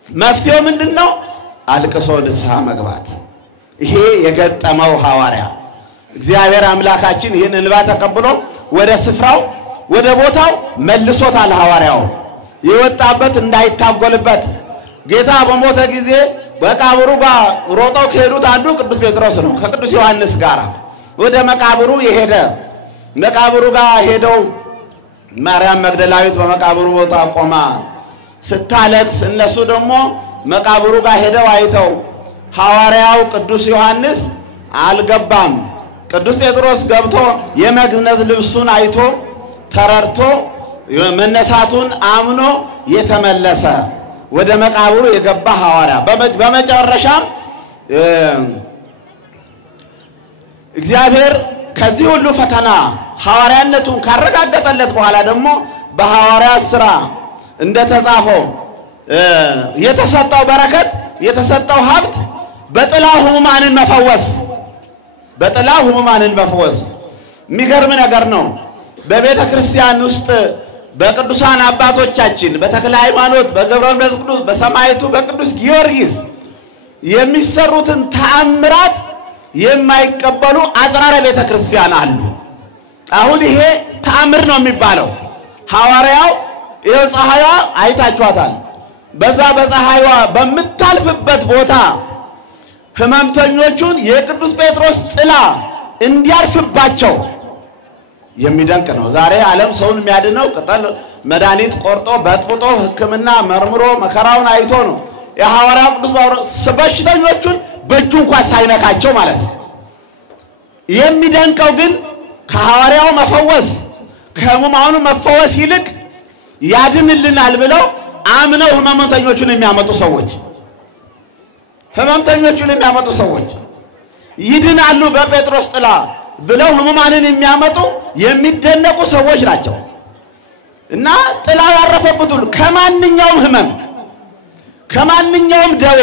መፍትሄው ምንድነው? አልቅሶ ንስሐ መግባት። ይሄ የገጠመው ሐዋርያ እግዚአብሔር አምላካችን ይህን እንባ ተቀብሎ ወደ ስፍራው ወደ ቦታው መልሶታል። ሐዋርያው የወጣበት እንዳይታጎልበት ጌታ በሞተ ጊዜ በመቃብሩ ጋር ሮጠው ከሄዱት አንዱ ቅዱስ ጴጥሮስ ነው። ከቅዱስ ዮሐንስ ጋር ወደ መቃብሩ የሄደ መቃብሩ ጋር ሄደው ማርያም መግደላዊት በመቃብሩ ቦታ ቆማ ስታለቅስ እነሱ ደግሞ መቃብሩ ጋር ሄደው አይተው ሐዋርያው ቅዱስ ዮሐንስ አልገባም። ቅዱስ ጴጥሮስ ገብቶ የመግነዝ ልብሱን አይቶ ተረርቶ መነሳቱን አምኖ የተመለሰ ወደ መቃብሩ የገባ ሐዋርያ በመጨረሻም እግዚአብሔር ከዚህ ሁሉ ፈተና ሐዋርያነቱን ካረጋገጠለት በኋላ ደግሞ በሐዋርያ ሥራ እንደተጻፈው የተሰጠው በረከት የተሰጠው ሀብት በጥላ ሕሙማንን መፈወስ በጥላ ሕሙማንን መፈወስ የሚገርም ነገር ነው። በቤተ ክርስቲያን ውስጥ በቅዱሳን አባቶቻችን በተክለ ሃይማኖት፣ በገብረ መንፈስ ቅዱስ፣ በሰማዕቱ በቅዱስ ጊዮርጊስ የሚሰሩትን ተአምራት የማይቀበሉ አጽራረ ቤተ ክርስቲያን አሉ። አሁን ይሄ ተአምር ነው የሚባለው። ሐዋርያው ይሄው ፀሐይዋ አይታችኋታል። በዛ በፀሐይዋ በመታልፍበት ቦታ ህመምተኞቹን የቅዱስ ጴጥሮስ ጥላ እንዲያርፍባቸው የሚደንቅ ነው። ዛሬ ዓለም ሰውን የሚያድነው ቅጠል መድኃኒት ቆርጦ በጥብጦ ሕክምና መርምሮ መከራውን አይቶ ነው። የሐዋርያው ቅዱስ ጳውሎስ በሽተኞቹን በእጁ እንኳን ሳይነካቸው ማለት ነው። የሚደንቀው ግን ከሐዋርያው መፈወስ ከሕሙማኑ መፈወስ ይልቅ ያድንልናል ብለው አምነው ህመምተኞቹን የሚያመጡ ሰዎች ይድናሉ በጴጥሮስ ጥላ ብለው ህሙማንን የሚያመጡ የሚደነቁ ሰዎች ናቸው። እና ጥላ ያረፈበት ሁሉ ከማንኛውም ህመም ከማንኛውም ደዌ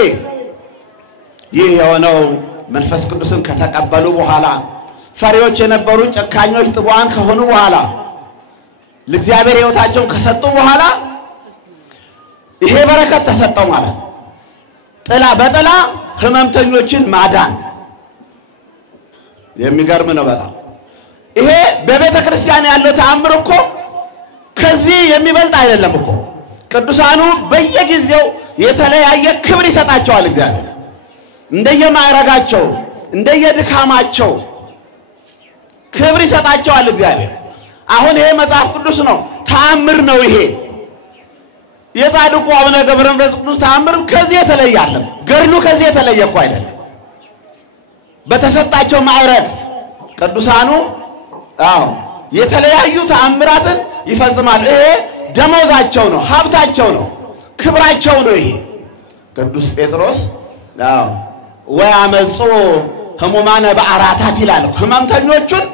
ይህ የሆነው መንፈስ ቅዱስን ከተቀበሉ በኋላ ፈሪዎች የነበሩ ጨካኞች ጥቡዓን ከሆኑ በኋላ ለእግዚአብሔር ሕይወታቸውን ከሰጡ በኋላ ይሄ በረከት ተሰጠው ማለት ነው። ጥላ በጥላ ህመምተኞችን ማዳን የሚገርም ነው በጣም። ይሄ በቤተ ክርስቲያን ያለው ተአምር እኮ ከዚህ የሚበልጥ አይደለም እኮ። ቅዱሳኑ በየጊዜው የተለያየ ክብር ይሰጣቸዋል እግዚአብሔር እንደየማዕረጋቸው እንደየድካማቸው ክብር ይሰጣቸዋል እግዚአብሔር። አሁን ይሄ መጽሐፍ ቅዱስ ነው፣ ተአምር ነው ይሄ። የጻድቁ አቡነ ገብረ መንፈስ ቅዱስ ተአምር ከዚህ የተለየ አይደለም። ገድሉ ከዚህ የተለየ እኮ አይደለም። በተሰጣቸው ማዕረግ ቅዱሳኑ የተለያዩ ተአምራትን ይፈጽማሉ። ይሄ ደሞዛቸው ነው፣ ሀብታቸው ነው፣ ክብራቸው ነው። ይሄ ቅዱስ ጴጥሮስ ወያመጹ ህሙማነ በአራታት ይላል። ህመምተኞቹን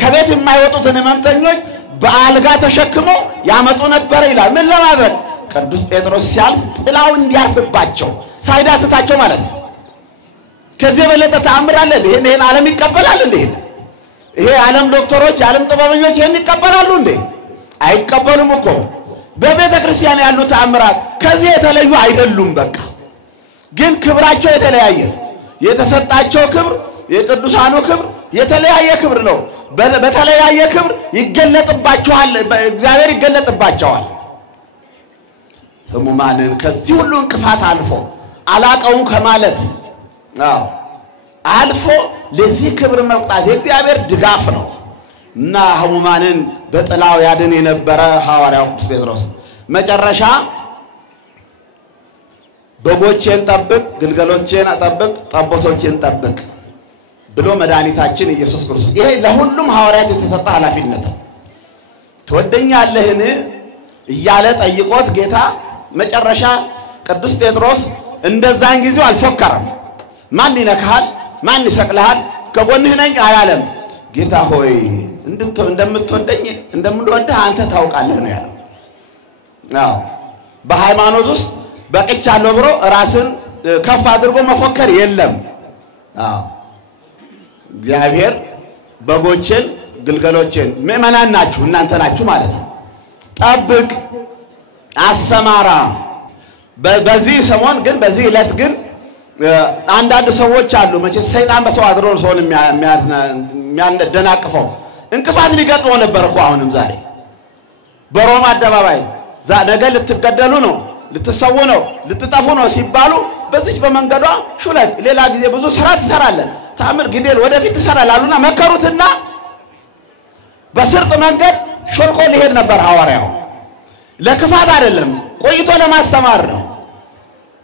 ከቤት የማይወጡትን ህመምተኞች በአልጋ ተሸክመው ያመጡ ነበር ይላል። ምን ለማድረግ? ቅዱስ ጴጥሮስ ሲያልፍ ጥላው እንዲያርፍባቸው ሳይዳስሳቸው ማለት ነው። ከዚህ በለጠ ተአምር አለ? ይሄን ዓለም ይቀበላል እንዴ? ይሄ ዓለም ዶክተሮች፣ ዓለም ጥበበኞች ይሄን ይቀበላሉ እንዴ? አይቀበሉም እኮ። በቤተ ክርስቲያን ያሉ ተአምራት ከዚህ የተለዩ አይደሉም። በቃ ግን ክብራቸው የተለያየ፣ የተሰጣቸው ክብር የቅዱሳኑ ክብር የተለያየ ክብር ነው። በተለያየ ክብር ይገለጥባቸዋል፣ እግዚአብሔር ይገለጥባቸዋል። ህሙማንን ከዚህ ሁሉ እንቅፋት አልፎ አላቀው ከማለት አልፎ ለዚህ ክብር መብቃት የእግዚአብሔር ድጋፍ ነው እና ሕሙማንን በጥላው ያድን የነበረ ሐዋርያው ቅዱስ ጴጥሮስ መጨረሻ በጎቼን ጠብቅ፣ ግልገሎቼን ጠብቅ፣ ጠቦቶቼን ጠብቅ ብሎ መድኃኒታችን ኢየሱስ ክርስቶስ ይሄ ለሁሉም ሐዋርያት የተሰጠ ኃላፊነት ነው። ትወደኛለህን እያለ ጠይቆት ጌታ መጨረሻ ቅዱስ ጴጥሮስ እንደዛን ጊዜው አልፎከረም። ማን ይነካል? ማን ይሰቅልሃል? ከጎንህ ነኝ አላለም። ጌታ ሆይ እንደምትወደኝ እንደምንወድህ አንተ ታውቃለህ ነው ያለው። አዎ በሃይማኖት ውስጥ በቅቻለሁ ብሎ ራስን ከፍ አድርጎ መፎከር የለም። አዎ እግዚአብሔር በጎችን ግልገሎችን ምእመናን ናችሁ እናንተ ናችሁ ማለት ነው ጠብቅ አሰማራ። በዚህ ሰሞን ግን በዚህ ዕለት ግን አንዳንድ ሰዎች አሉ መቼም ሰይጣን በሰው አድሮ ሰውን የሚያደናቅፈው እንቅፋት ሊገጥመው ነበር እኮ አሁንም ዛሬ በሮማ አደባባይ ነገ ልትገደሉ ነው ልትሰው ነው ልትጠፉ ነው ሲባሉ በዚህ በመንገዷ ሹለት ሌላ ጊዜ ብዙ ስራ ትሰራለህ ታምር ግዴል ወደፊት ትሰራላሉና መከሩትና በስርጥ መንገድ ሾልኮ ሊሄድ ነበር ሐዋርያው። ለክፋት አይደለም ቆይቶ ለማስተማር ነው።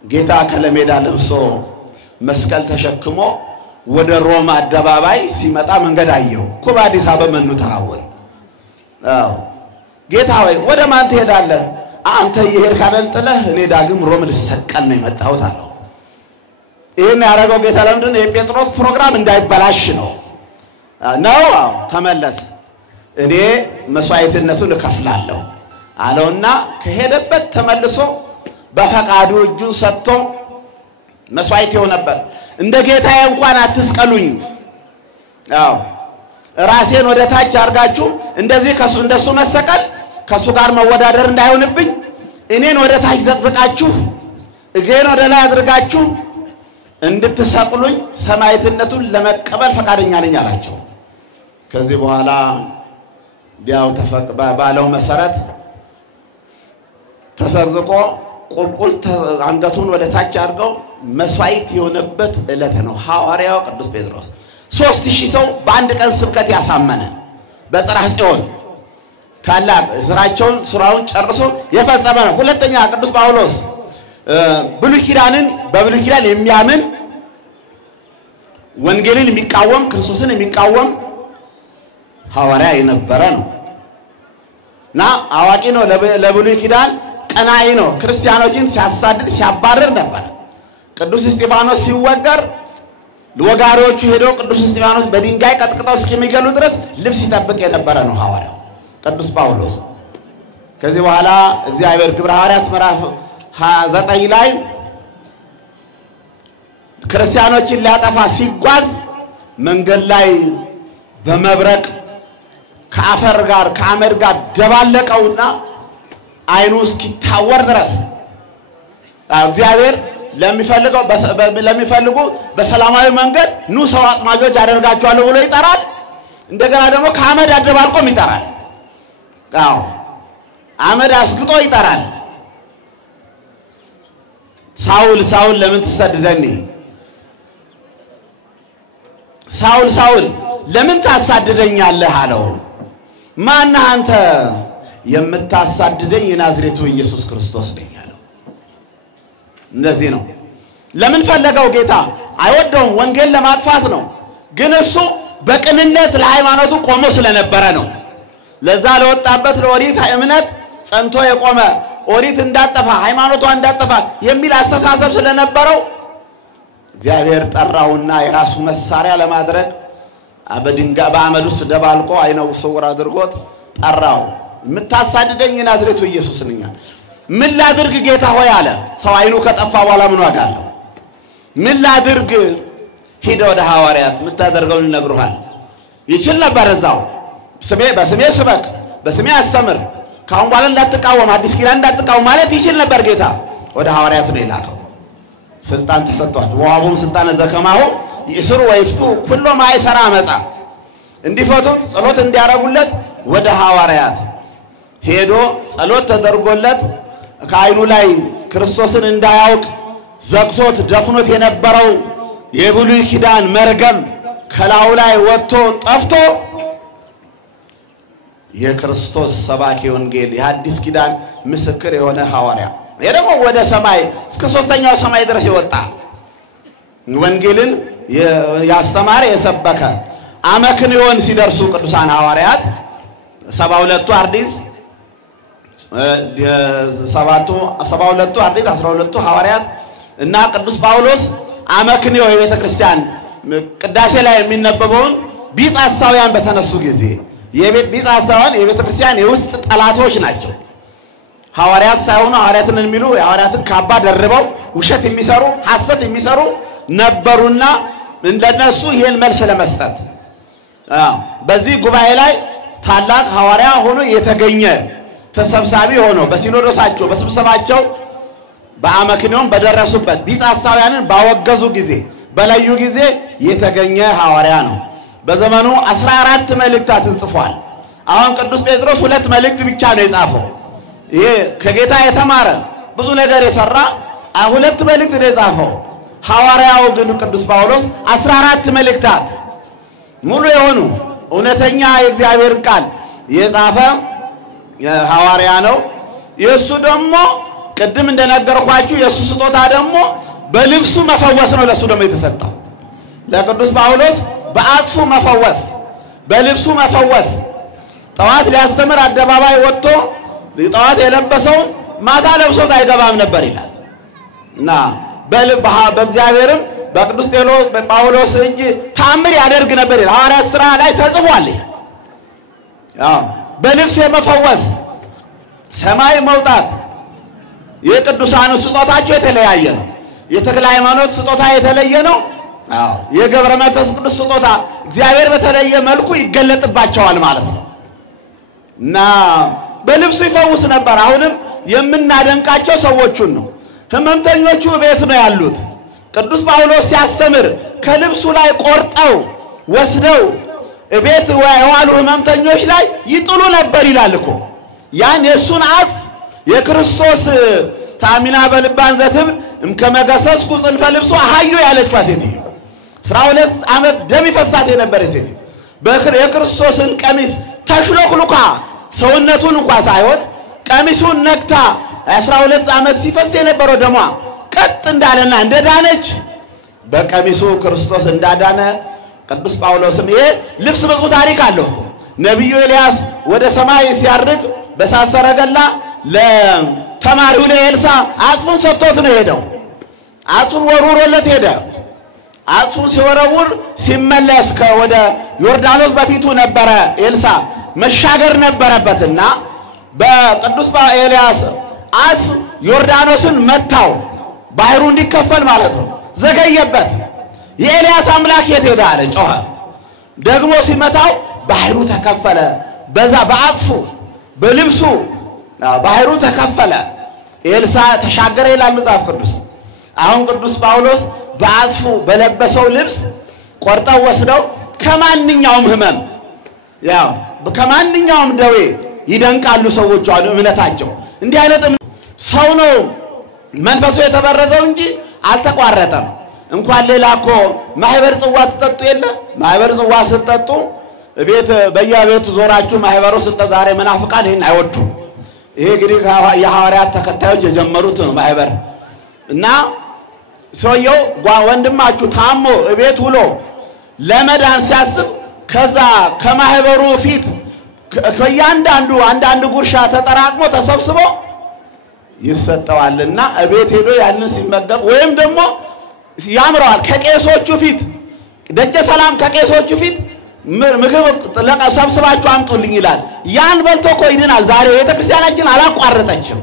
ጌታ ከለሜዳ ለብሶ መስቀል ተሸክሞ ወደ ሮማ አደባባይ ሲመጣ መንገድ አየው። ኩባዲስ አበመኑ ተሐወል አዎ ጌታ ሆይ ወደ ማን ትሄዳለህ? አንተ ይሄድክ አይደል ጥለህ እኔ ዳግም ሮም ልሰቀል ነው የመጣሁት አለው። ይሄን ያደረገው ጌታ ለምንድን ነው? የጴጥሮስ ፕሮግራም እንዳይበላሽ ነው። ተመለስ እኔ መስዋዕትነቱን እከፍላለሁ አለውና ከሄደበት ተመልሶ በፈቃዱ እጁን ሰጥቶ መስዋዕት ይሆነበት። እንደ ጌታዬ እንኳን አትስቀሉኝ፣ አዎ ራሴን ወደ ታች አርጋችሁ እንደዚህ እንደሱ መሰቀል ከሱ ጋር መወዳደር እንዳይሆንብኝ እኔን ወደ ታች ዘቅዝቃችሁ እግሬን ወደ ላይ አድርጋችሁ እንድትሰቅሉኝ ሰማዕትነቱን ለመቀበል ፈቃደኛ ነኝ አላቸው። ከዚህ በኋላ ያው ባለው መሰረት ተሰቅዝቆ ቁልቁል አንገቱን ወደ ታች አድርገው መስዋዕት የሆነበት ዕለት ነው ሐዋርያው ቅዱስ ጴጥሮስ። 3000 ሰው በአንድ ቀን ስብከት ያሳመነ በጽርሐ ጽዮን ታላቅ ስራውን ጨርሶ የፈጸመ ነው። ሁለተኛ ቅዱስ ጳውሎስ ብሉይ ኪዳንን በብሉይ ኪዳን የሚያምን ወንጌልን የሚቃወም ክርስቶስን የሚቃወም ሐዋርያ የነበረ ነው እና አዋቂ ነው። ለብሉይ ኪዳን ቀናኢ ነው። ክርስቲያኖችን ሲያሳድድ ሲያባረር ነበር። ቅዱስ እስጢፋኖስ ሲወገር ወጋሪዎቹ ሄደው ቅዱስ እስጢፋኖስ በድንጋይ ቀጥቅጠው እስኪሚገሉ ድረስ ልብስ ይጠብቅ የነበረ ነው ሐዋርያው ቅዱስ ጳውሎስ። ከዚህ በኋላ እግዚአብሔር ግብረ ሐዋርያት ምዕራፍ 29 ላይ ክርስቲያኖችን ሊያጠፋ ሲጓዝ መንገድ ላይ በመብረቅ ከአፈር ጋር ከአመድ ጋር ደባለቀውና አይኑ እስኪታወር ድረስ እግዚአብሔር ለሚፈልጉ በሰላማዊ መንገድ ኑ ሰው አጥማጆች አደርጋቸዋለሁ ብሎ ይጠራል። እንደገና ደግሞ ከአመድ አደባልቆም ይጠራል። አዎ አመድ አስግጦ ይጠራል። ሳውል ሳውል ለምን ትሰድደኝ? ሳውል ሳውል ለምን ታሳድደኛለህ አለው። ማን አንተ? የምታሳድደኝ የናዝሬቱ ኢየሱስ ክርስቶስ ነኝ አለው። እንደዚህ ነው። ለምን ፈለገው ጌታ? አይወደውም፣ ወንጌል ለማጥፋት ነው። ግን እሱ በቅንነት ለሃይማኖቱ ቆሞ ስለነበረ ነው። ለዛ ለወጣበት ለኦሪት እምነት ጸንቶ የቆመ ኦሪት እንዳጠፋ ሃይማኖቷ እንዳጠፋ የሚል አስተሳሰብ ስለነበረው እግዚአብሔር ጠራውና የራሱ መሳሪያ ለማድረግ በድንጋይ በአመድ ውስጥ ደባልቆ አይነው ስውር አድርጎት ጠራው። የምታሳድደኝ የናዝሬቱ ኢየሱስ ነኝ። ምን ላድርግ ጌታ ሆይ አለ። ሰው አይኑ ከጠፋ በኋላ ምን ዋጋ አለው? ምን ላድርግ? ሂድ ወደ ሐዋርያት የምታደርገውን ይነግሩሃል። ይችል ነበር እዛው በስሜ ስበክ፣ በስሜ አስተምር፣ ካሁን በኋላ እንዳትቃወም፣ አዲስ ኪዳን እንዳትቃወም ማለት ይችል ነበር። ጌታ ወደ ሐዋርያት ነው የላከው። ስልጣን ተሰጥቷል። ወአቡም ስልጣነ ዘከማሁ ይስሩ ወይፍቱ ኩሎ ማይሰራ አመጻ እንዲፈቱት ጸሎት እንዲያረጉለት ወደ ሐዋርያት ሄዶ ጸሎት ተደርጎለት ከአይኑ ላይ ክርስቶስን እንዳያውቅ ዘግቶት ደፍኖት የነበረው የብሉይ ኪዳን መርገም ከላው ላይ ወጥቶ ጠፍቶ የክርስቶስ ሰባኪ ወንጌል የሐዲስ ኪዳን ምስክር የሆነ ሐዋርያ ደግሞ ወደ ሰማይ እስከ ሶስተኛው ሰማይ ድረስ ይወጣ ወንጌልን ያስተማረ የሰበከ አመክንዮን ሲደርሱ ቅዱሳን ሐዋርያት 72 አርዲስ 72 አርዲስ 12 ሐዋርያት እና ቅዱስ ጳውሎስ አመክንዮ የቤተ ክርስቲያን ቅዳሴ ላይ የሚነበበውን ቢጽ ሐሳውያን በተነሱ ጊዜ ቢጽ ሐሳውያን የቤተ ክርስቲያን የውስጥ ጠላቶች ናቸው። ሐዋርያት ሳይሆኑ ሐዋርያትን የሚሉ ሐዋርያትን ካባ ደርበው ውሸት የሚሰሩ ሐሰት የሚሰሩ ነበሩና እንደነሱ ይሄን መልስ ለመስጠት በዚህ ጉባኤ ላይ ታላቅ ሐዋርያ ሆኖ የተገኘ ተሰብሳቢ ሆኖ በሲኖዶሳቸው በስብሰባቸው በአመክንዮም በደረሱበት ቢጽ ሐሳውያንን ባወገዙ ጊዜ በለዩ ጊዜ የተገኘ ሐዋርያ ነው። በዘመኑ 14 መልእክታትን ጽፏል። አሁን ቅዱስ ጴጥሮስ 2 መልእክት ብቻ ነው የጻፈው። ይሄ ከጌታ የተማረ ብዙ ነገር የሰራ 2 መልእክት ነው የጻፈው። ሐዋርያው ግን ቅዱስ ጳውሎስ 14 መልእክታት ሙሉ የሆኑ እውነተኛ የእግዚአብሔር ቃል የጻፈ ሐዋርያ ነው። የሱ ደግሞ ቅድም እንደነገርኳችሁ የሱ ስጦታ ደግሞ በልብሱ መፈወስ ነው። ለሱ ደግሞ የተሰጠው ለቅዱስ ጳውሎስ በአጥፉ መፈወስ በልብሱ መፈወስ ጠዋት ሊያስተምር አደባባይ ወጥቶ ጠዋት የለበሰው ማታ ለብሶት አይገባም ነበር ይላል እና በእግዚአብሔርም በቅዱስ ጳውሎስ እጅ ታምር ያደርግ ነበር ይላል። ሐዋርያት ሥራ ላይ ተጽፏል። በልብስ የመፈወስ ሰማይ መውጣት የቅዱሳኑ ስጦታቸው የተለያየ ነው። የተክለ ሃይማኖት ስጦታ የተለየ ነው። የገብረ መንፈስ ቅዱስ ስጦታ እግዚአብሔር በተለየ መልኩ ይገለጥባቸዋል ማለት ነው እና በልብሱ ይፈውስ ነበር። አሁንም የምናደንቃቸው ሰዎቹን ነው። ህመምተኞቹ ቤት ነው ያሉት። ቅዱስ ጳውሎስ ሲያስተምር ከልብሱ ላይ ቆርጠው ወስደው ቤት የዋሉ ህመምተኞች ላይ ይጥሉ ነበር ይላል እኮ። ያን የሱን አፍ የክርስቶስ ታሚና በልባን ዘትብ እምከመገሰስኩ ጽንፈ ልብሱ አሃዩ ያለችው ሴትዮ 12 ዓመት ደም ይፈሳት የነበረ ሴትዮ የክርስቶስን ቀሚስ ተሽሎክሉካ ሰውነቱን እንኳን ሳይሆን ቀሚሱን ነክታ 12 ዓመት ሲፈስ የነበረው ደሟ ቀጥ እንዳለና እንደዳነች በቀሚሱ ክርስቶስ እንዳዳነ ቅዱስ ጳውሎስም ይሄ ልብስ ብዙ ታሪክ አለው እኮ። ነብዩ ኤልያስ ወደ ሰማይ ሲያርግ በሳሰረገላ ለተማሪው ለኤልሳ አጽፉን ሰጥቶት ነው ሄደው። አጽፉን ወርውሮለት ሄደ። አጽፉን ሲወረውር ሲመለስ ወደ ዮርዳኖስ በፊቱ ነበረ ኤልሳ መሻገር ነበረበትና በቅዱስ ኤልያስ አጽፍ ዮርዳኖስን መታው። ባህሩ እንዲከፈል ማለት ነው። ዘገየበት። የኤልያስ አምላክ የት ሄደ አለ ጮኸ። ደግሞ ሲመታው ባህሩ ተከፈለ። በዛ በአጽፉ በልብሱ ባህሩ ተከፈለ። ኤልሳ ተሻገረ ይላል መጽሐፍ ቅዱስ። አሁን ቅዱስ ጳውሎስ በአጽፉ በለበሰው ልብስ ቆርጠው ወስደው ከማንኛውም ህመም ከማንኛውም ደዌ ይደንቃሉ ሰዎች አሉ። እምነታቸው እንዲህ አይነት ሰው ነው መንፈሱ የተበረዘው እንጂ አልተቋረጠም። እንኳን ሌላ እኮ ማህበር ጽዋ ተጠጡ የለ ማህበር ጽዋ ተጠጡ ቤት በየቤቱ ዞራችሁ ማህበሩ ዛሬ መናፍቃን ይሄን አይወዱም። ይሄ እንግዲህ የሐዋርያት ተከታዮች የጀመሩት ነው ማህበር እና ሰውየው ወንድማችሁ ታሞ ቤት ውሎ ለመዳን ሲያስብ ከዛ ከማህበሩ ፊት ከያንዳንዱ አንዳንድ ጉርሻ ተጠራቅሞ ተሰብስቦ ይሰጠዋልና ቤት ሄዶ ያንን ሲመገብ ወይም ደግሞ ያምረዋል ከቄሶቹ ፊት ደጀ ሰላም ከቄሶቹ ፊት ምግብ ሰብስባችሁ አምጡልኝ ይላል። ያን በልቶ እኮ ይድናል። ዛሬ ቤተ ክርስቲያናችን አላቋረጠችም።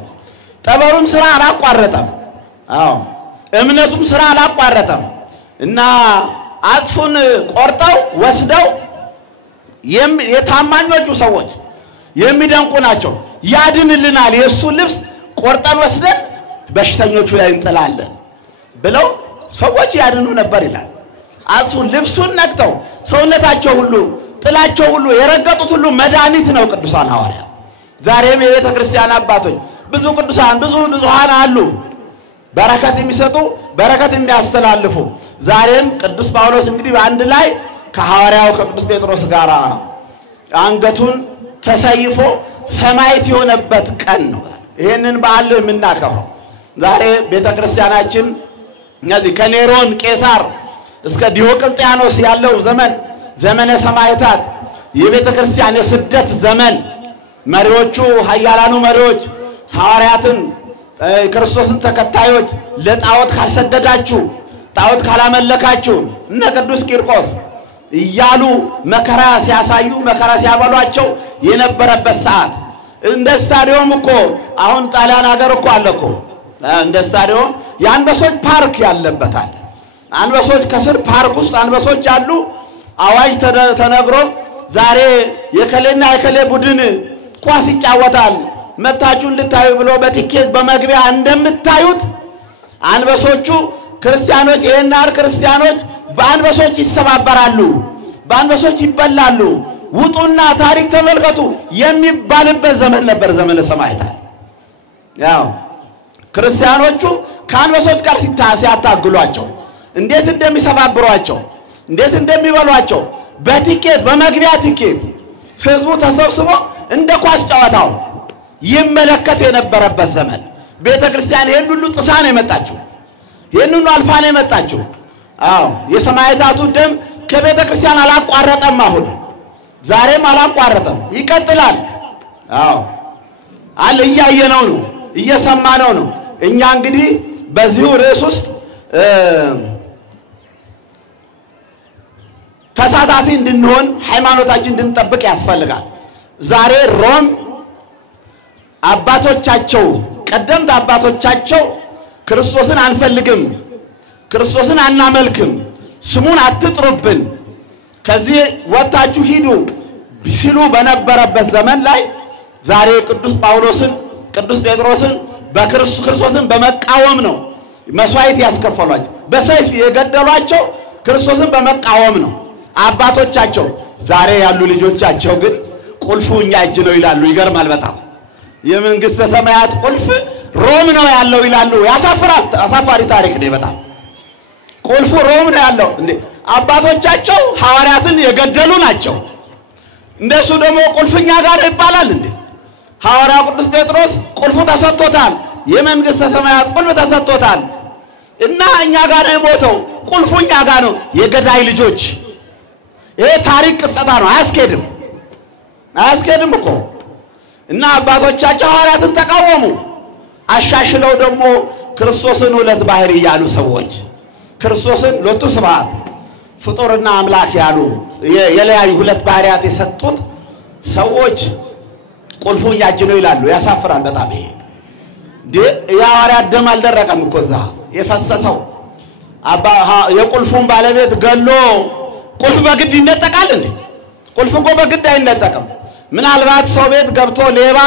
ጠበሩም ስራ አላቋረጠም። እምነቱም ስራ አላቋረጠም እና አጽፉን ቆርጠው ወስደው የታማኞቹ ሰዎች የሚደንቁ ናቸው። ያድንልናል የሱ ልብስ ቆርጠን ወስደን በሽተኞቹ ላይ እንጥላለን ብለው ሰዎች ያድኑ ነበር ይላል። አጽፉን ልብሱን ነክተው ሰውነታቸው ሁሉ ጥላቸው ሁሉ የረገጡት ሁሉ መድኃኒት ነው ቅዱሳን ሐዋርያ። ዛሬም የቤተ ክርስቲያን አባቶች ብዙ ቅዱሳን ብዙ ንጹሃን አሉ በረከት የሚሰጡ በረከት የሚያስተላልፉ። ዛሬም ቅዱስ ጳውሎስ እንግዲህ በአንድ ላይ ከሐዋርያው ከቅዱስ ጴጥሮስ ጋር አንገቱን ተሰይፎ ሰማዕት የሆነበት ቀን ነው። ይሄንን በዓል የምናከብረው ዛሬ ቤተክርስቲያናችን እነዚህ ከኔሮን ቄሳር እስከ ዲዮቅልጥያኖስ ያለው ዘመነ ሰማዕታት የቤተክርስቲያን የስደት ዘመን መሪዎቹ ኃያላኑ መሪዎች ሐዋርያትን ክርስቶስን ተከታዮች ለጣዖት ካልሰገዳችሁ ጣዖት ካላመለካችሁ እነ ቅዱስ ቂርቆስ እያሉ መከራ ሲያሳዩ መከራ ሲያበሏቸው የነበረበት ሰዓት እንደ ስታዲየም እኮ አሁን ጣሊያን ሀገር እኮ አለ እኮ እንደ ስታዲየም የአንበሶች ፓርክ ያለበታል። አንበሶች ከስር ፓርክ ውስጥ አንበሶች አሉ። አዋጅ ተነግሮ ዛሬ የከሌና የከሌ ቡድን ኳስ ይጫወታል መታችሁ እንድታዩ ብሎ በቲኬት በመግቢያ እንደምታዩት አንበሶቹ ክርስቲያኖች የናር ክርስቲያኖች በአንበሶች ይሰባበራሉ፣ በአንበሶች ይበላሉ፣ ውጡና ታሪክ ተመልከቱ የሚባልበት ዘመን ነበር ዘመነ ሰማዕታት። ያው ክርስቲያኖቹ ከአንበሶች ጋር ሲያታግሏቸው እንዴት እንደሚሰባብሯቸው እንዴት እንደሚበሏቸው በቲኬት በመግቢያ ቲኬት ህዝቡ ተሰብስቦ እንደ ኳስ ጨዋታው ይመለከት የነበረበት ዘመን ቤተክርስቲያን ይሄን ሁሉ ጥሳ ነው የመጣችው፣ ይሄን ሁሉ አልፋ ነው የመጣችው። አዎ የሰማዕታቱ ደም ከቤተክርስቲያን አላቋረጠም። አሁን ዛሬም አላቋረጠም፣ ይቀጥላል። አዎ አለ እያየነው ነው እየሰማነው ነው። እኛ እንግዲህ በዚሁ ርዕስ ውስጥ ተሳታፊ እንድንሆን ሃይማኖታችን እንድንጠብቅ ያስፈልጋል። ዛሬ ሮም አባቶቻቸው ቀደምት አባቶቻቸው ክርስቶስን አንፈልግም፣ ክርስቶስን አናመልክም፣ ስሙን አትጥሩብን፣ ከዚህ ወጣችሁ ሂዱ ሲሉ በነበረበት ዘመን ላይ ዛሬ ቅዱስ ጳውሎስን ቅዱስ ጴጥሮስን ክርስቶስን በመቃወም ነው መስዋዕት ያስከፈሏቸው፣ በሰይፍ የገደሏቸው ክርስቶስን በመቃወም ነው አባቶቻቸው። ዛሬ ያሉ ልጆቻቸው ግን ቁልፉ እኛ እጅ ነው ይላሉ። ይገርማል በጣም የመንግስተ ሰማያት ቁልፍ ሮም ነው ያለው ይላሉ። ያሳፍራል። አሳፋሪ ታሪክ ነው በጣም። ቁልፉ ሮም ነው ያለው እንዴ! አባቶቻቸው ሐዋርያትን የገደሉ ናቸው። እንደሱ ደግሞ ቁልፍኛ ጋር ይባላል እንዴ? ሐዋርያው ቅዱስ ጴጥሮስ ቁልፉ ተሰጥቶታል፣ የመንግስተ ሰማያት ቁልፍ ተሰጥቶታል እና እኛ ጋር ነው የሞተው፣ ቁልፉ እኛ ጋር ነው። የገዳይ ልጆች ይሄ ታሪክ ቅጽታ ነው። አያስኬድም እኮ እና አባቶቻቸው ሐዋርያትን ተቃወሙ። አሻሽለው ደግሞ ክርስቶስን ሁለት ባህሪ ያሉ ሰዎች ክርስቶስን ሎቱ ስብሐት ፍጡርና አምላክ ያሉ የለያዩ ሁለት ባህሪያት የሰጡት ሰዎች ቁልፉ እያጅ ነው ይላሉ። ያሳፍራል በጣም። ይሄ የሐዋርያት ደም አልደረቀም እኮ እዛ የፈሰሰው። የቁልፉን ባለቤት ገሎ ቁልፍ በግድ ይነጠቃል እንዴ? ቁልፍ እኮ በግድ አይነጠቅም። ምናልባት ሰው ቤት ገብቶ ሌባ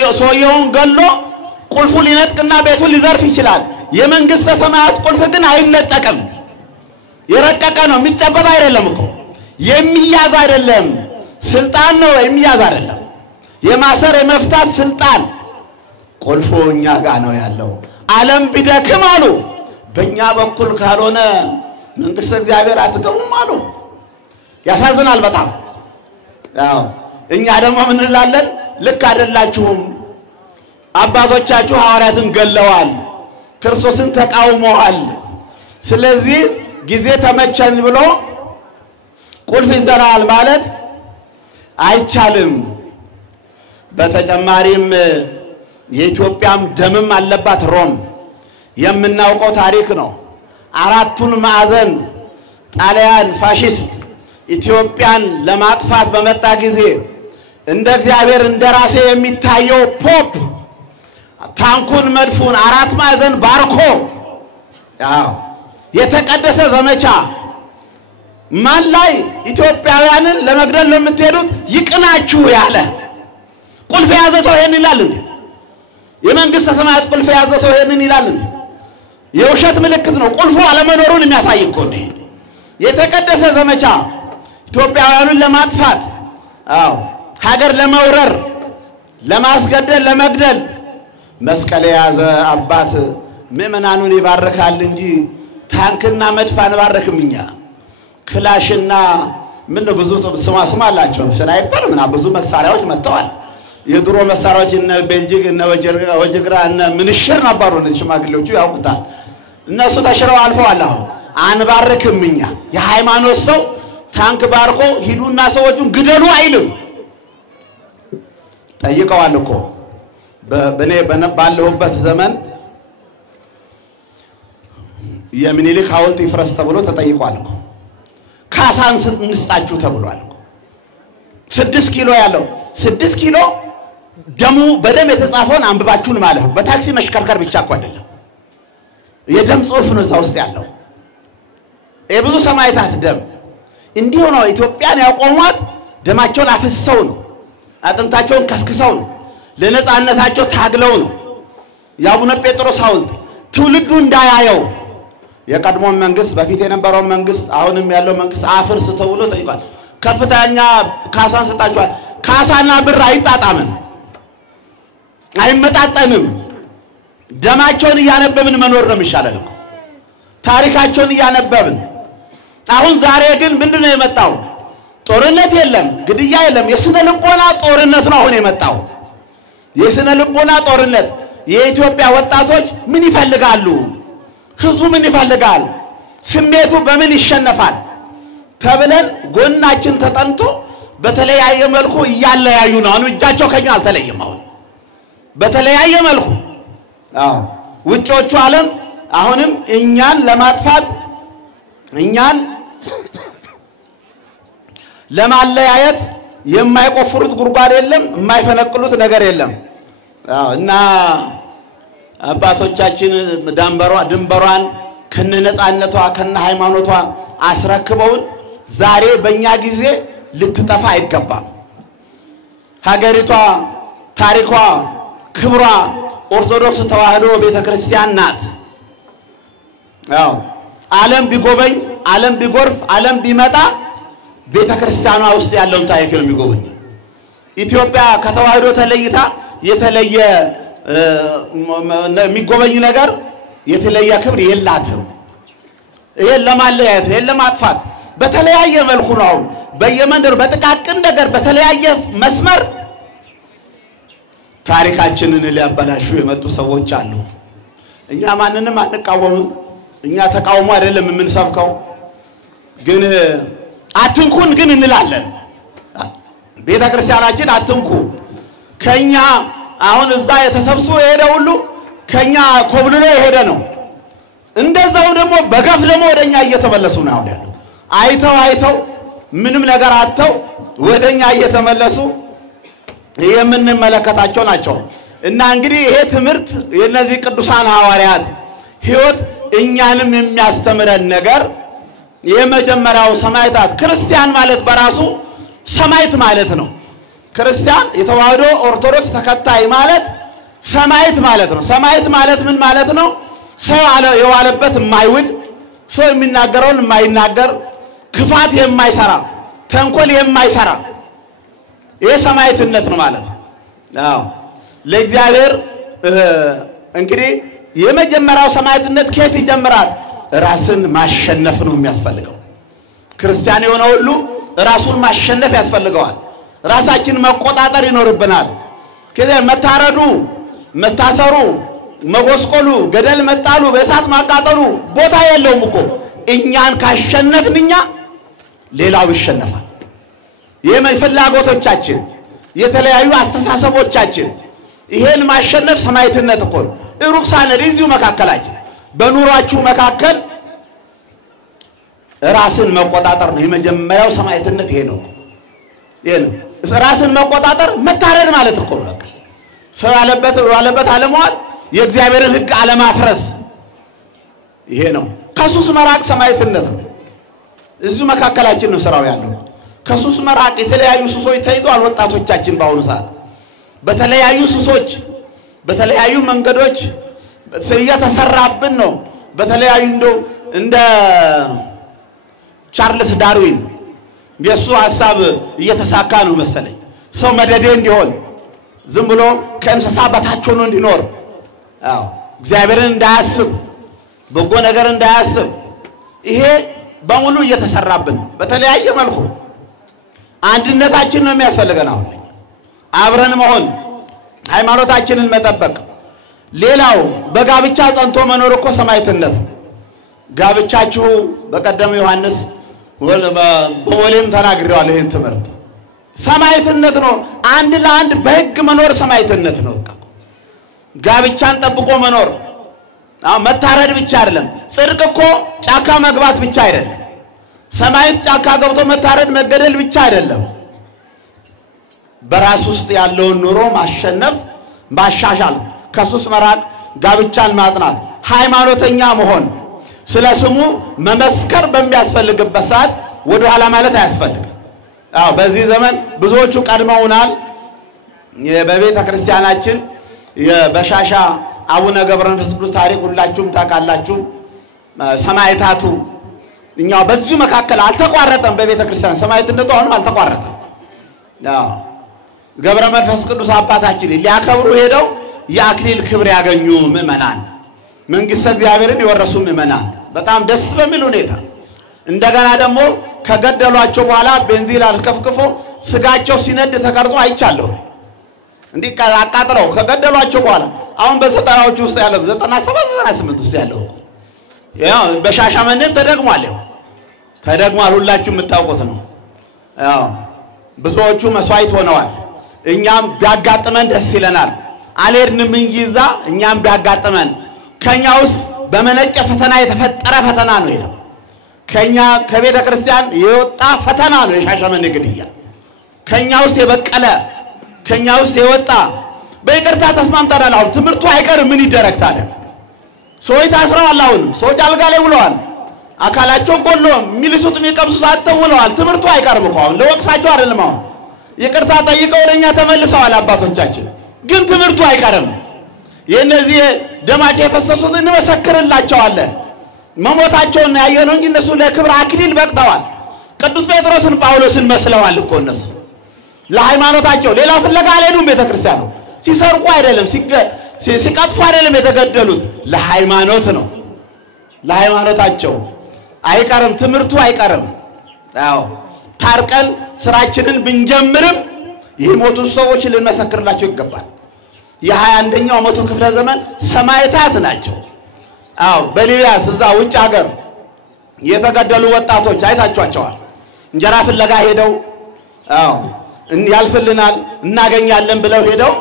የሰውየውን ገሎ ቁልፉ ሊነጥቅና ቤቱን ሊዘርፍ ይችላል። የመንግስተ ሰማያት ቁልፍ ግን አይነጠቅም። የረቀቀ ነው፣ የሚጨበጥ አይደለም እኮ የሚያዝ አይደለም። ስልጣን ነው፣ የሚያዝ አይደለም። የማሰር የመፍታት ስልጣን ቁልፉ እኛ ጋር ነው ያለው። ዓለም ቢደክም አሉ በእኛ በኩል ካልሆነ መንግስተ እግዚአብሔር አትገቡም አሉ። ያሳዝናል በጣም። ያው እኛ ደግሞ ምን እንላለን? ልክ አይደላችሁም፣ አባቶቻችሁ ሐዋርያትን ገለዋል፣ ክርስቶስን ተቃውመዋል፣ ስለዚህ ጊዜ ተመቸን ብሎ ቁልፍ ይዘራል ማለት አይቻልም። በተጨማሪም የኢትዮጵያም ደምም አለባት ሮም። የምናውቀው ታሪክ ነው። አራቱን ማዕዘን ጣሊያን ፋሺስት ኢትዮጵያን ለማጥፋት በመጣ ጊዜ እንደ እግዚአብሔር እንደራሴ የሚታየው ፖፕ ታንኩን መድፉን አራት ማዕዘን ባርኮ ያው የተቀደሰ ዘመቻ ማን ላይ ኢትዮጵያውያንን ለመግደል ለምትሄዱት ይቅናችሁ ያለ ቁልፍ የያዘ ሰው ይሄን ይላል እንዴ? የመንግስተ ሰማያት ቁልፍ የያዘ ሰው ይሄን ይላል እንዴ? የውሸት ምልክት ነው። ቁልፉ አለመኖሩን የሚያሳይ እኮ ነው። የተቀደሰ ዘመቻ ኢትዮጵያውያንን ለማጥፋት ሀገር ለመውረር ለማስገደል ለመግደል መስቀል የያዘ አባት ምእመናኑን ይባርካል እንጂ ታንክና መድፍ አንባርክም። እኛ ክላሽና ምን ብዙ ስማ አላቸው ስናይፐር ምና ብዙ መሳሪያዎች መጥተዋል የድሮ መሳሪያዎች እነ ቤልጂክ እነ ወጀግራ እነ ምንሽር ነበሩ ሽማግሌዎቹ ያውቁታል እነሱ ተሽረው አልፈዋል አሁን አንባርክምኛ የሃይማኖት ሰው ታንክ ባርኮ ሂዱና ሰዎቹን ግደሉ አይልም ጠይቀዋል እኮ በኔ ባለሁበት ዘመን የሚኒሊክ ሐውልት ይፍረስ ተብሎ ተጠይቋል እኮ ካሳን እንስጣችሁ ተብሏል እኮ 6 ኪሎ ያለው 6 ኪሎ ደሙ በደም የተጻፈውን አንብባችሁን ማለት በታክሲ መሽከርከር ብቻ እኮ አይደለም የደም ጽሑፍ ነው እዛው ውስጥ ያለው የብዙ ሰማዕታት ደም እንዲሁ ነው ኢትዮጵያን ያቆሟት ደማቸውን አፍስሰው ነው አጥንታቸውን ከስክሰው ነው ለነጻነታቸው ታግለው ነው ያቡነ ጴጥሮስ ሐውልት ትውልዱ እንዳያየው የቀድሞ መንግስት በፊት የነበረው መንግስት አሁንም ያለው መንግስት አፍርስ ተብሎ ጠይቋል ከፍተኛ ካሳን ሰጣቸዋል ካሳና ብር አይጣጣምም አይመጣጣንም ደማቸውን ያነበብን መኖር ነው የሚሻለው ታሪካቸውን ያነበብን አሁን ዛሬ ግን ምንድነው የመጣው ጦርነት የለም ግድያ የለም የስነ ልቦና ጦርነት ነው አሁን የመጣው የስነ ልቦና ጦርነት የኢትዮጵያ ወጣቶች ምን ይፈልጋሉ ህዝቡ ምን ይፈልጋል ስሜቱ በምን ይሸነፋል ተብለን ጎናችን ተጠንቶ በተለያየ መልኩ ያያዩ ነው አሁን እጃቸው ከኛ አልተለየም አሁን በተለያየ መልኩ ውጮቹ ዓለም አሁንም እኛን ለማጥፋት እኛን ለማለያየት የማይቆፍሩት ጉርጓድ የለም የማይፈነቅሉት ነገር የለም እና አባቶቻችን ድንበሯን ከነነጻነቷ ከነ ሃይማኖቷ አስረክበውን ዛሬ በእኛ ጊዜ ልትጠፋ አይገባም ሀገሪቷ ታሪኳ ክብሯ ኦርቶዶክስ ተዋህዶ ቤተክርስቲያን ናት ዓለም ቢጎበኝ ዓለም ቢጎርፍ ዓለም ቢመጣ ቤተክርስቲያኗ ውስጥ ያለውን ታሪክ ነው የሚጎበኝ ኢትዮጵያ ከተዋህዶ ተለይታ የተለየ የሚጎበኝ ነገር የተለየ ክብር የላትም ይሄን ለማለያየት ይሄን ለማጥፋት በተለያየ መልኩ ነው በየመንደር በጥቃቅን ነገር በተለያየ መስመር ታሪካችንን ሊያበላሹ የመጡ ሰዎች አሉ እኛ ማንንም አንቃወምም እኛ ተቃውሞ አይደለም የምንሰብከው ግን አትንኩን ግን እንላለን ቤተክርስቲያናችን አትንኩ ከኛ አሁን እዛ የተሰብስቦ የሄደ ሁሉ ከኛ ኮብልሎ የሄደ ነው እንደዛው ደግሞ በገፍ ደግሞ ወደኛ እየተመለሱ ነው አሁን ያለው አይተው ምንም ነገር አጥተው ወደኛ እየተመለሱ የምንመለከታቸው ናቸው እና እንግዲህ ይሄ ትምህርት የነዚህ ቅዱሳን ሐዋርያት ሕይወት እኛንም የሚያስተምረን ነገር የመጀመሪያው ሰማዕታት ክርስቲያን ማለት በራሱ ሰማዕት ማለት ነው ክርስቲያን የተዋህዶ ኦርቶዶክስ ተከታይ ማለት ሰማዕት ማለት ነው ሰማዕት ማለት ምን ማለት ነው ሰው የዋለበት የማይውል ሰው የሚናገረውን የማይናገር ክፋት የማይሰራ ተንኮል የማይሰራ ይሄ ሰማዕትነት ነው ማለት ነው ለእግዚአብሔር እንግዲህ የመጀመሪያው ሰማዕትነት ከየት ይጀምራል ራስን ማሸነፍ ነው የሚያስፈልገው ክርስቲያን የሆነ ሁሉ ራሱን ማሸነፍ ያስፈልገዋል ራሳችን መቆጣጠር ይኖርብናል ከዚያ መታረዱ መታሰሩ መጎስቆሉ ገደል መጣሉ በእሳት ማቃጠሉ ቦታ የለውም እኮ እኛን ካሸነፍንኛ ሌላው ይሸነፋል የመፍላጎቶቻችን የተለያዩ አስተሳሰቦቻችን ይሄን ማሸነፍ ሰማዕትነት እኮ ነው ሩክሳነ ሪዚው መካከላችን በኑሯችሁ መካከል ራስን መቆጣጠር ነው የመጀመሪያው ሰማዕትነት ይሄ ነው ራስን መቆጣጠር መታረድ ማለት እኮ ነው ሰው ያለበት አለመዋል የእግዚአብሔርን ሕግ አለማፍረስ ይሄ ነው ከሱስ መራቅ ሰማዕትነት ነው እዚሁ መካከላችን ነው ስራው ያለው ከሱስ መራቅ የተለያዩ ሱሶች ተይዟል ወጣቶቻችን ባሁኑ ሰዓት በተለያዩ ሱሶች በተለያዩ መንገዶች እየተሰራብን ነው በተለያዩ እንደ ቻርልስ ዳርዊን የሱ ሐሳብ እየተሳካ ነው መሰለኝ ሰው መደዴ እንዲሆን ዝም ብሎ ከእንስሳ በታች ሆኖ እንዲኖር እግዚአብሔርን እንዳያስብ በጎ ነገር እንዳያስብ ይሄ በሙሉ እየተሰራብን ነው በተለያየ መልኩ አንድነታችን ነው የሚያስፈልገን አሁን አብረን መሆን ሃይማኖታችንን መጠበቅ ሌላው በጋብቻ ጸንቶ መኖር እኮ ሰማዕትነት ጋብቻችሁ በቀደም ዮሐንስ በወሌም ተናግረዋል ይሄን ትምህርት ሰማዕትነት ነው አንድ ለአንድ በሕግ መኖር ሰማዕትነት ነው ጋብቻን ጠብቆ መኖር መታረድ ብቻ አይደለም ጽድቅ እኮ ጫካ መግባት ብቻ አይደለም ሰማዕት ጫካ ገብቶ መታረድ መገደል ብቻ አይደለም በራስ ውስጥ ያለውን ኑሮ ማሸነፍ ማሻሻል ከሱስ መራቅ ጋብቻን ማጥናት ሃይማኖተኛ መሆን ስለስሙ መመስከር በሚያስፈልግበት ሰዓት ወደ ኋላ ማለት አያስፈልግም በዚህ ዘመን ብዙዎቹ ቀድመውናል በቤተ ክርስቲያናችን የበሻሻ አቡነ ገብረ መንፈስ ቅዱስ ታሪክ ሁላችሁም ታውቃላችሁ ሰማዕታቱ እኛው በዚህ መካከል አልተቋረጠም በቤተ ክርስቲያን ሰማዕትነቱ አሁንም አልተቋረጠም ገብረ መንፈስ ቅዱስ አባታችን ሊያከብሩ ሄደው የአክሊል ክብር ያገኙ ምእመናን መንግስተ እግዚአብሔርን ይወረሱ ምእመናን በጣም ደስ በሚል ሁኔታ እንደገና ደግሞ ከገደሏቸው በኋላ ቤንዚን አልከፍክፎ ስጋቸው ሲነድ ተቀርጾ አይቻለሁ እንዲህ አቃጥለው ከገደሏቸው በኋላ አሁን በዘጠናዎቹ ውስጥ ያለው 97 98 ውስጥ ያለው ያው በሻሻመኔም ተደግሟል ሁላችሁም የምታውቁት ነው ያው ብዙዎቹ መስዋዕት ሆነዋል እኛም ቢያጋጥመን ደስ ይለናል አልሄድንም እንጂ እዛ እኛም ቢያጋጥመን ከኛ ውስጥ በመነጨ ፈተና የተፈጠረ ፈተና ነው ይሄ ከኛ ከቤተ ክርስቲያን የወጣ ፈተና ነው የሻሸመኔ ግድያ ከኛ ውስጥ የበቀለ ከኛ ውስጥ የወጣ በይቅርታ ተስማምተናል አሁን ትምርቱ አይቀር ምን ይደረግ ታዲያ ሰዎች ታስረዋል አሁን ሰዎች አልጋ ላይ ውለዋል አካላቸው ጎሎ ሚልሱት የሚቀምሱት አጥተውለዋል ትምርቱ አይቀርም እኮ አሁን ለወቅሳቸው አይደለም አሁን ይቅርታ ጠይቀው ወደኛ ተመልሰዋል አባቶቻችን ግን ትምርቱ አይቀርም የነዚህ ደማቸው የፈሰሱት እንመሰክርላቸዋለን መሞታቸውን ያየነው እንጂ እነሱ ለክብር አክሊል በቅተዋል ቅዱስ ጴጥሮስን ጳውሎስን መስለዋል እኮ እነሱ ለሃይማኖታቸው ሌላ ፍለጋ አልሄዱም ቤተክርስቲያኑ ሲሰርቁ አይደለም ሲቀጥፉ አይደለም የተገደሉት ለሃይማኖት ነው ለሃይማኖታቸው አይቀርም ትምርቱ አይቀርም አዎ ታርቀን ስራችንን ብንጀምርም የሞቱ ሰዎች ልንመሰክርላቸው ይገባል የ21ኛው መቶ ክፍለ ዘመን ሰማዕታት ናቸው አዎ በሊቢያስ እዛ ውጭ ሀገር የተገደሉ ወጣቶች አይታችኋቸዋል እንጀራ ፍለጋ ሄደው አዎ ያልፈልናል እናገኛለን ብለው ሄደው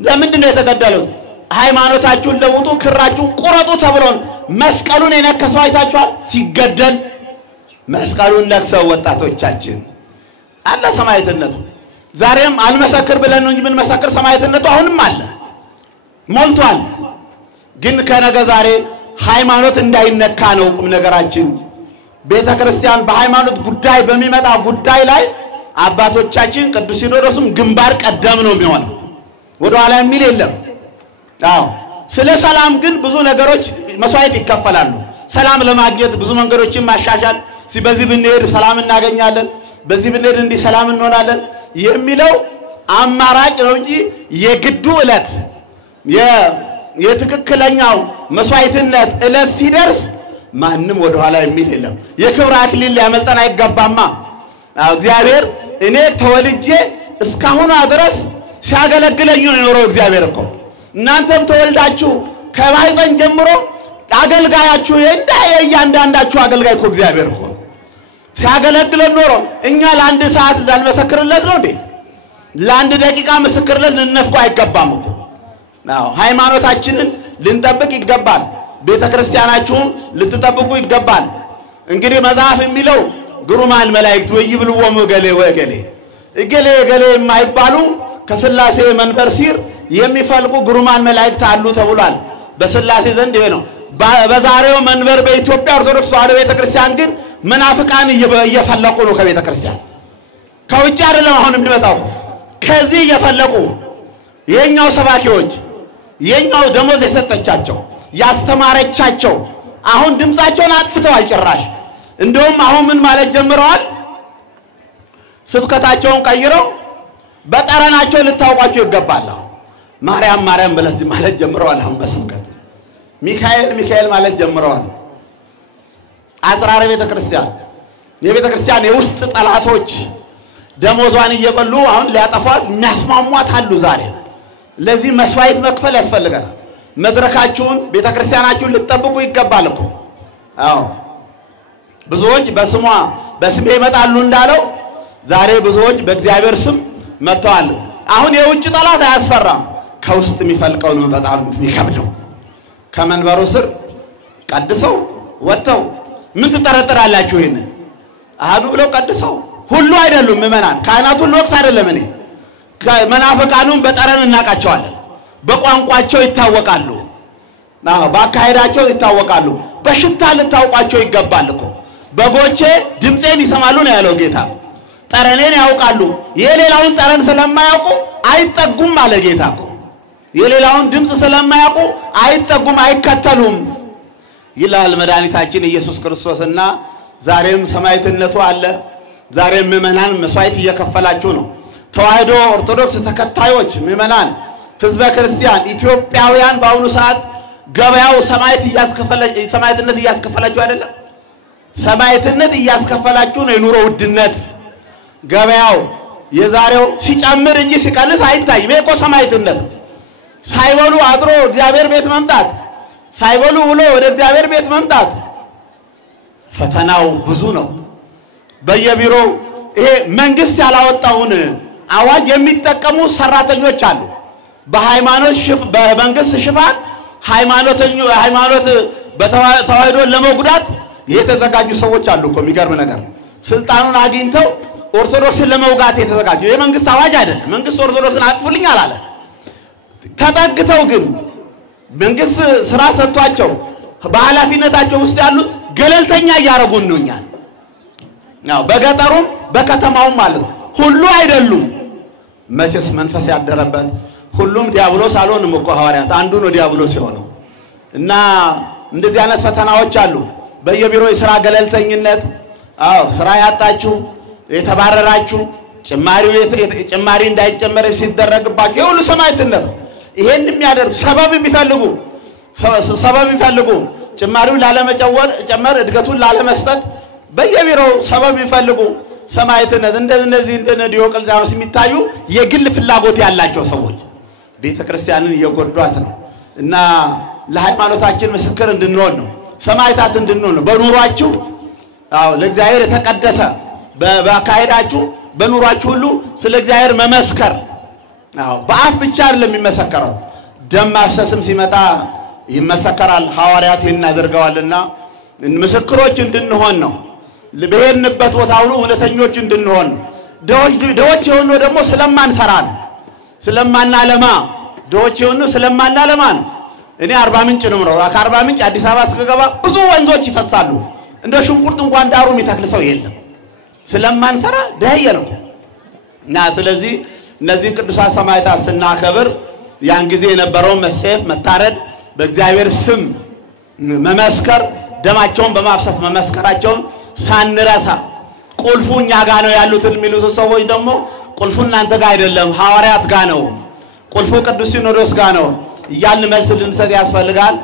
ለምንድን ነው የተገደሉት ሃይማኖታችሁን ለውጡ ክራችሁን ቁረጡ ተብሎ መስቀሉን የነከሰው አይታችኋል ሲገደል መስቀሉን ነክሰው ወጣቶቻችን አለ ሰማዕትነቱ ዛሬም አልመሰክር ብለን ነው እንጂ ምን መሰክር ሰማዕትነቱ አሁንም አለ ሞልቷል ግን ከነገ ዛሬ ሃይማኖት እንዳይነካ ነው ቁም ነገራችን ቤተ ክርስቲያን በሃይማኖት ጉዳይ በሚመጣ ጉዳይ ላይ አባቶቻችን ቅዱስ ሲኖዶስም ግንባር ቀደም ነው የሚሆነው ወደ ኋላ የሚል የለም አዎ ስለ ሰላም ግን ብዙ ነገሮች መስዋዕት ይከፈላሉ ሰላም ለማግኘት ብዙ መንገዶችን ማሻሻል በዚህ ብንሄድ ሰላም እናገኛለን በዚህ ብንሄድ እንዲ ሰላም እንሆናለን የሚለው አማራጭ ነው እንጂ የግዱ ዕለት የትክክለኛው መስዋዕትነት ዕለት ሲደርስ ማንንም ወደ ኋላ የሚል የለም የክብር አክሊል ሊያመልጠን አይገባማ እግዚአብሔር እኔ ተወልጄ እስካሁን ድረስ ሲያገለግለኝ ነው የኖረው እግዚአብሔር እኮ እናንተም ተወልዳችሁ ከማህፀን ጀምሮ አገልጋያችሁ እያንዳንዳችሁ አገልጋይ እኮ እግዚአብሔር እኮ ሲያገለግለን ኖሮ እኛ ለአንድ ሰዓት ላልመሰክርለት ነው እንዴ ለአንድ ደቂቃ መስክርለት ልንነፍቆ አይገባም እኮ አዎ ሃይማኖታችንን ልንጠብቅ ይገባል ቤተክርስቲያናችሁን ልትጠብቁ ይገባል እንግዲህ መጽሐፍ የሚለው ግሩማን መላእክት ወይብልወሙ ገሌ ወገሌ እገሌ ገሌ የማይባሉ ከሥላሴ መንበር ሲር የሚፈልቁ ግሩማን መላእክት አሉ ተብሏል በሥላሴ ዘንድ ይሄ ነው በዛሬው መንበር በኢትዮጵያ ኦርቶዶክስ ተዋሕዶ ቤተክርስቲያን ግን መናፍቃን እየፈለቁ ነው ከቤተክርስቲያን ከውጭ አይደለም አሁን የሚመጣው ከዚህ እየፈለቁ የኛው ሰባኪዎች የኛው ደሞዝ የሰጠቻቸው ያስተማረቻቸው አሁን ድምጻቸውን አጥፍተዋል ጭራሽ እንደውም አሁን ምን ማለት ጀምረዋል ስብከታቸውን ቀይረው በጠረናቸው ልታውቋቸው ይገባል ማርያም ማርያም ማለት ጀምረዋል አሁን በስብከት ሚካኤል ሚካኤል ማለት ጀምረዋል አጽራረ ቤተክርስቲያን የቤተክርስቲያን የውስጥ ጠላቶች ደሞዟን እየበሉ አሁን ሊያጠፋት የሚያስማሟት አሉ ዛሬ ለዚህ መስዋዕት መክፈል ያስፈልጋል መድረካችሁን ቤተክርስቲያናችሁን ልትጠብቁ ይገባል እኮ አዎ ብዙዎች በስሜ ይመጣሉ እንዳለው ዛሬ ብዙዎች በእግዚአብሔር ስም መጥተዋል አሁን የውጭ ጠላት አያስፈራም ከውስጥ የሚፈልቀው ነው በጣም የሚከብደው ከመንበሩ ስር ቀድሰው ወጥተው ምን ትጠረጥራላችሁ ይሄን አሃዱ ብለው ቀድሰው ሁሉ አይደሉም ምእመናን ካህናቱን ለወቅስ አይደለም እኔ መናፍቃኑን በጠረን እናቃቸዋለን በቋንቋቸው ይታወቃሉ በአካሄዳቸው ይታወቃሉ በሽታ ልታውቋቸው ይገባል እኮ በጎቼ ድምጼን ይሰማሉ ነው ያለው ጌታ ጠረኔን ያውቃሉ የሌላውን ጠረን ስለማያውቁ አይጠጉም አለ ጌታ እኮ የሌላውን ድምጽ ስለማያውቁ አይጠጉም አይከተሉም ይላል መድኃኒታችን ኢየሱስ ክርስቶስና ዛሬም ሰማዕትነቱ አለ ዛሬም ምእመናን መስዋዕት እየከፈላችሁ ነው ተዋህዶ ኦርቶዶክስ ተከታዮች ምእመናን ህዝበ ክርስቲያን ኢትዮጵያውያን በአሁኑ ሰዓት ገበያው ሰማዕትነት እያስከፈላችሁ አይደለም ሰማዕትነት እያስከፈላችሁ ነው የኑሮ ውድነት ገበያው የዛሬው ሲጨምር እንጂ ሲቀንስ አይታይም እኮ ሰማዕትነት ሳይበሉ አድሮ እግዚአብሔር ቤት መምጣት ሳይበሉ ውሎ ወደ እግዚአብሔር ቤት መምጣት ፈተናው ብዙ ነው በየቢሮ ይሄ መንግስት ያላወጣውን አዋጅ የሚጠቀሙ ሰራተኞች አሉ በመንግስት ሽፋን ሃይማኖት በተዋህዶ ለመጉዳት የተዘጋጁ ሰዎች አሉ እኮ የሚገርም ነገር ስልጣኑን አግኝተው ኦርቶዶክስን ለመውጋት የተዘጋጁ የመንግስት አዋጅ አይደለም መንግስት ኦርቶዶክስን አጥፉልኝ አላለ ተጠግተው ግን መንግስት ስራ ሰጥቷቸው በኃላፊነታቸው ውስጥ ያሉ ገለልተኛ ያረጉን ነውኛል ነው በገጠሩም በከተማውም ማለት ሁሉ አይደሉም መቼስ መንፈስ ያደረበት ሁሉም ዲያብሎስ አልሆንም እኮ ሐዋርያት አንዱ ነው ዲያብሎስ የሆነው እና እንደዚህ አይነት ፈተናዎች አሉ በየቢሮ የሥራ ገለልተኝነት ስራ ያጣችሁ የተባረራችሁ ጭማሪ እንዳይጨመር ሲደረግባችሁ የሁሉ ሰማዕትነት ይሄን የሚያደርጉ ሰበብ የሚፈልጉ ጭማሪውን ላለመጨመር እድገቱን ላለመስጠት በየቢሮው ሰበብ የሚፈልጉ ሰማዕትነት እንደዚህ እንደነ ዲዮቅልጥያኖስ የሚታዩ የግል ፍላጎት ያላቸው ሰዎች ቤተክርስቲያንን እየጎዷት ነው እና ለሃይማኖታችን ምስክር እንድንሆን ነው ሰማዕታት እንድንሆን ነው በኑሯችሁ ለእግዚአብሔር የተቀደሰ በአካሄዳችሁ በኑሯችሁ ሁሉ ስለ እግዚአብሔር መመስከር በአፍ ብቻ አይደለም የሚመሰከረው ደም ማፍሰስም ሲመጣ ይመሰከራል ሐዋርያት እናደርገዋልና ምስክሮች እንድንሆን ነው በሄድንበት ቦታ ሁሉ እውነተኞች እንድንሆን ደዎች የሆኑ ደግሞ ስለማንሰራ ነው ስለማናለማ ደዎች የሆኑ ስለማናለማ ነው እኔ 40 ምንጭ ነው ነው ከ40 ምንጭ አዲስ አበባ እስከገባ ብዙ ወንዞች ይፈሳሉ እንደ ሽንቁርት እንኳን ዳሩ የሚተክል ሰው የለም ስለማንሰራ ደህየ ነው እና ስለዚህ እነዚህ ቅዱሳን ሰማዕታት ስናከብር ያን ጊዜ የነበረው መሰየፍ መታረድ በእግዚአብሔር ስም መመስከር ደማቸውን በማፍሰስ መመስከራቸውን ሳንረሳ ቁልፉ እኛ ጋር ነው ያሉትን የሚሉት ሰዎች ደግሞ ቁልፉ እናንተ ጋር አይደለም ሐዋርያት ጋር ነው ቁልፉ ቅዱስ ሲኖዶስ ጋር ነው እያልን መልስ ልንሰጥ ያስፈልጋል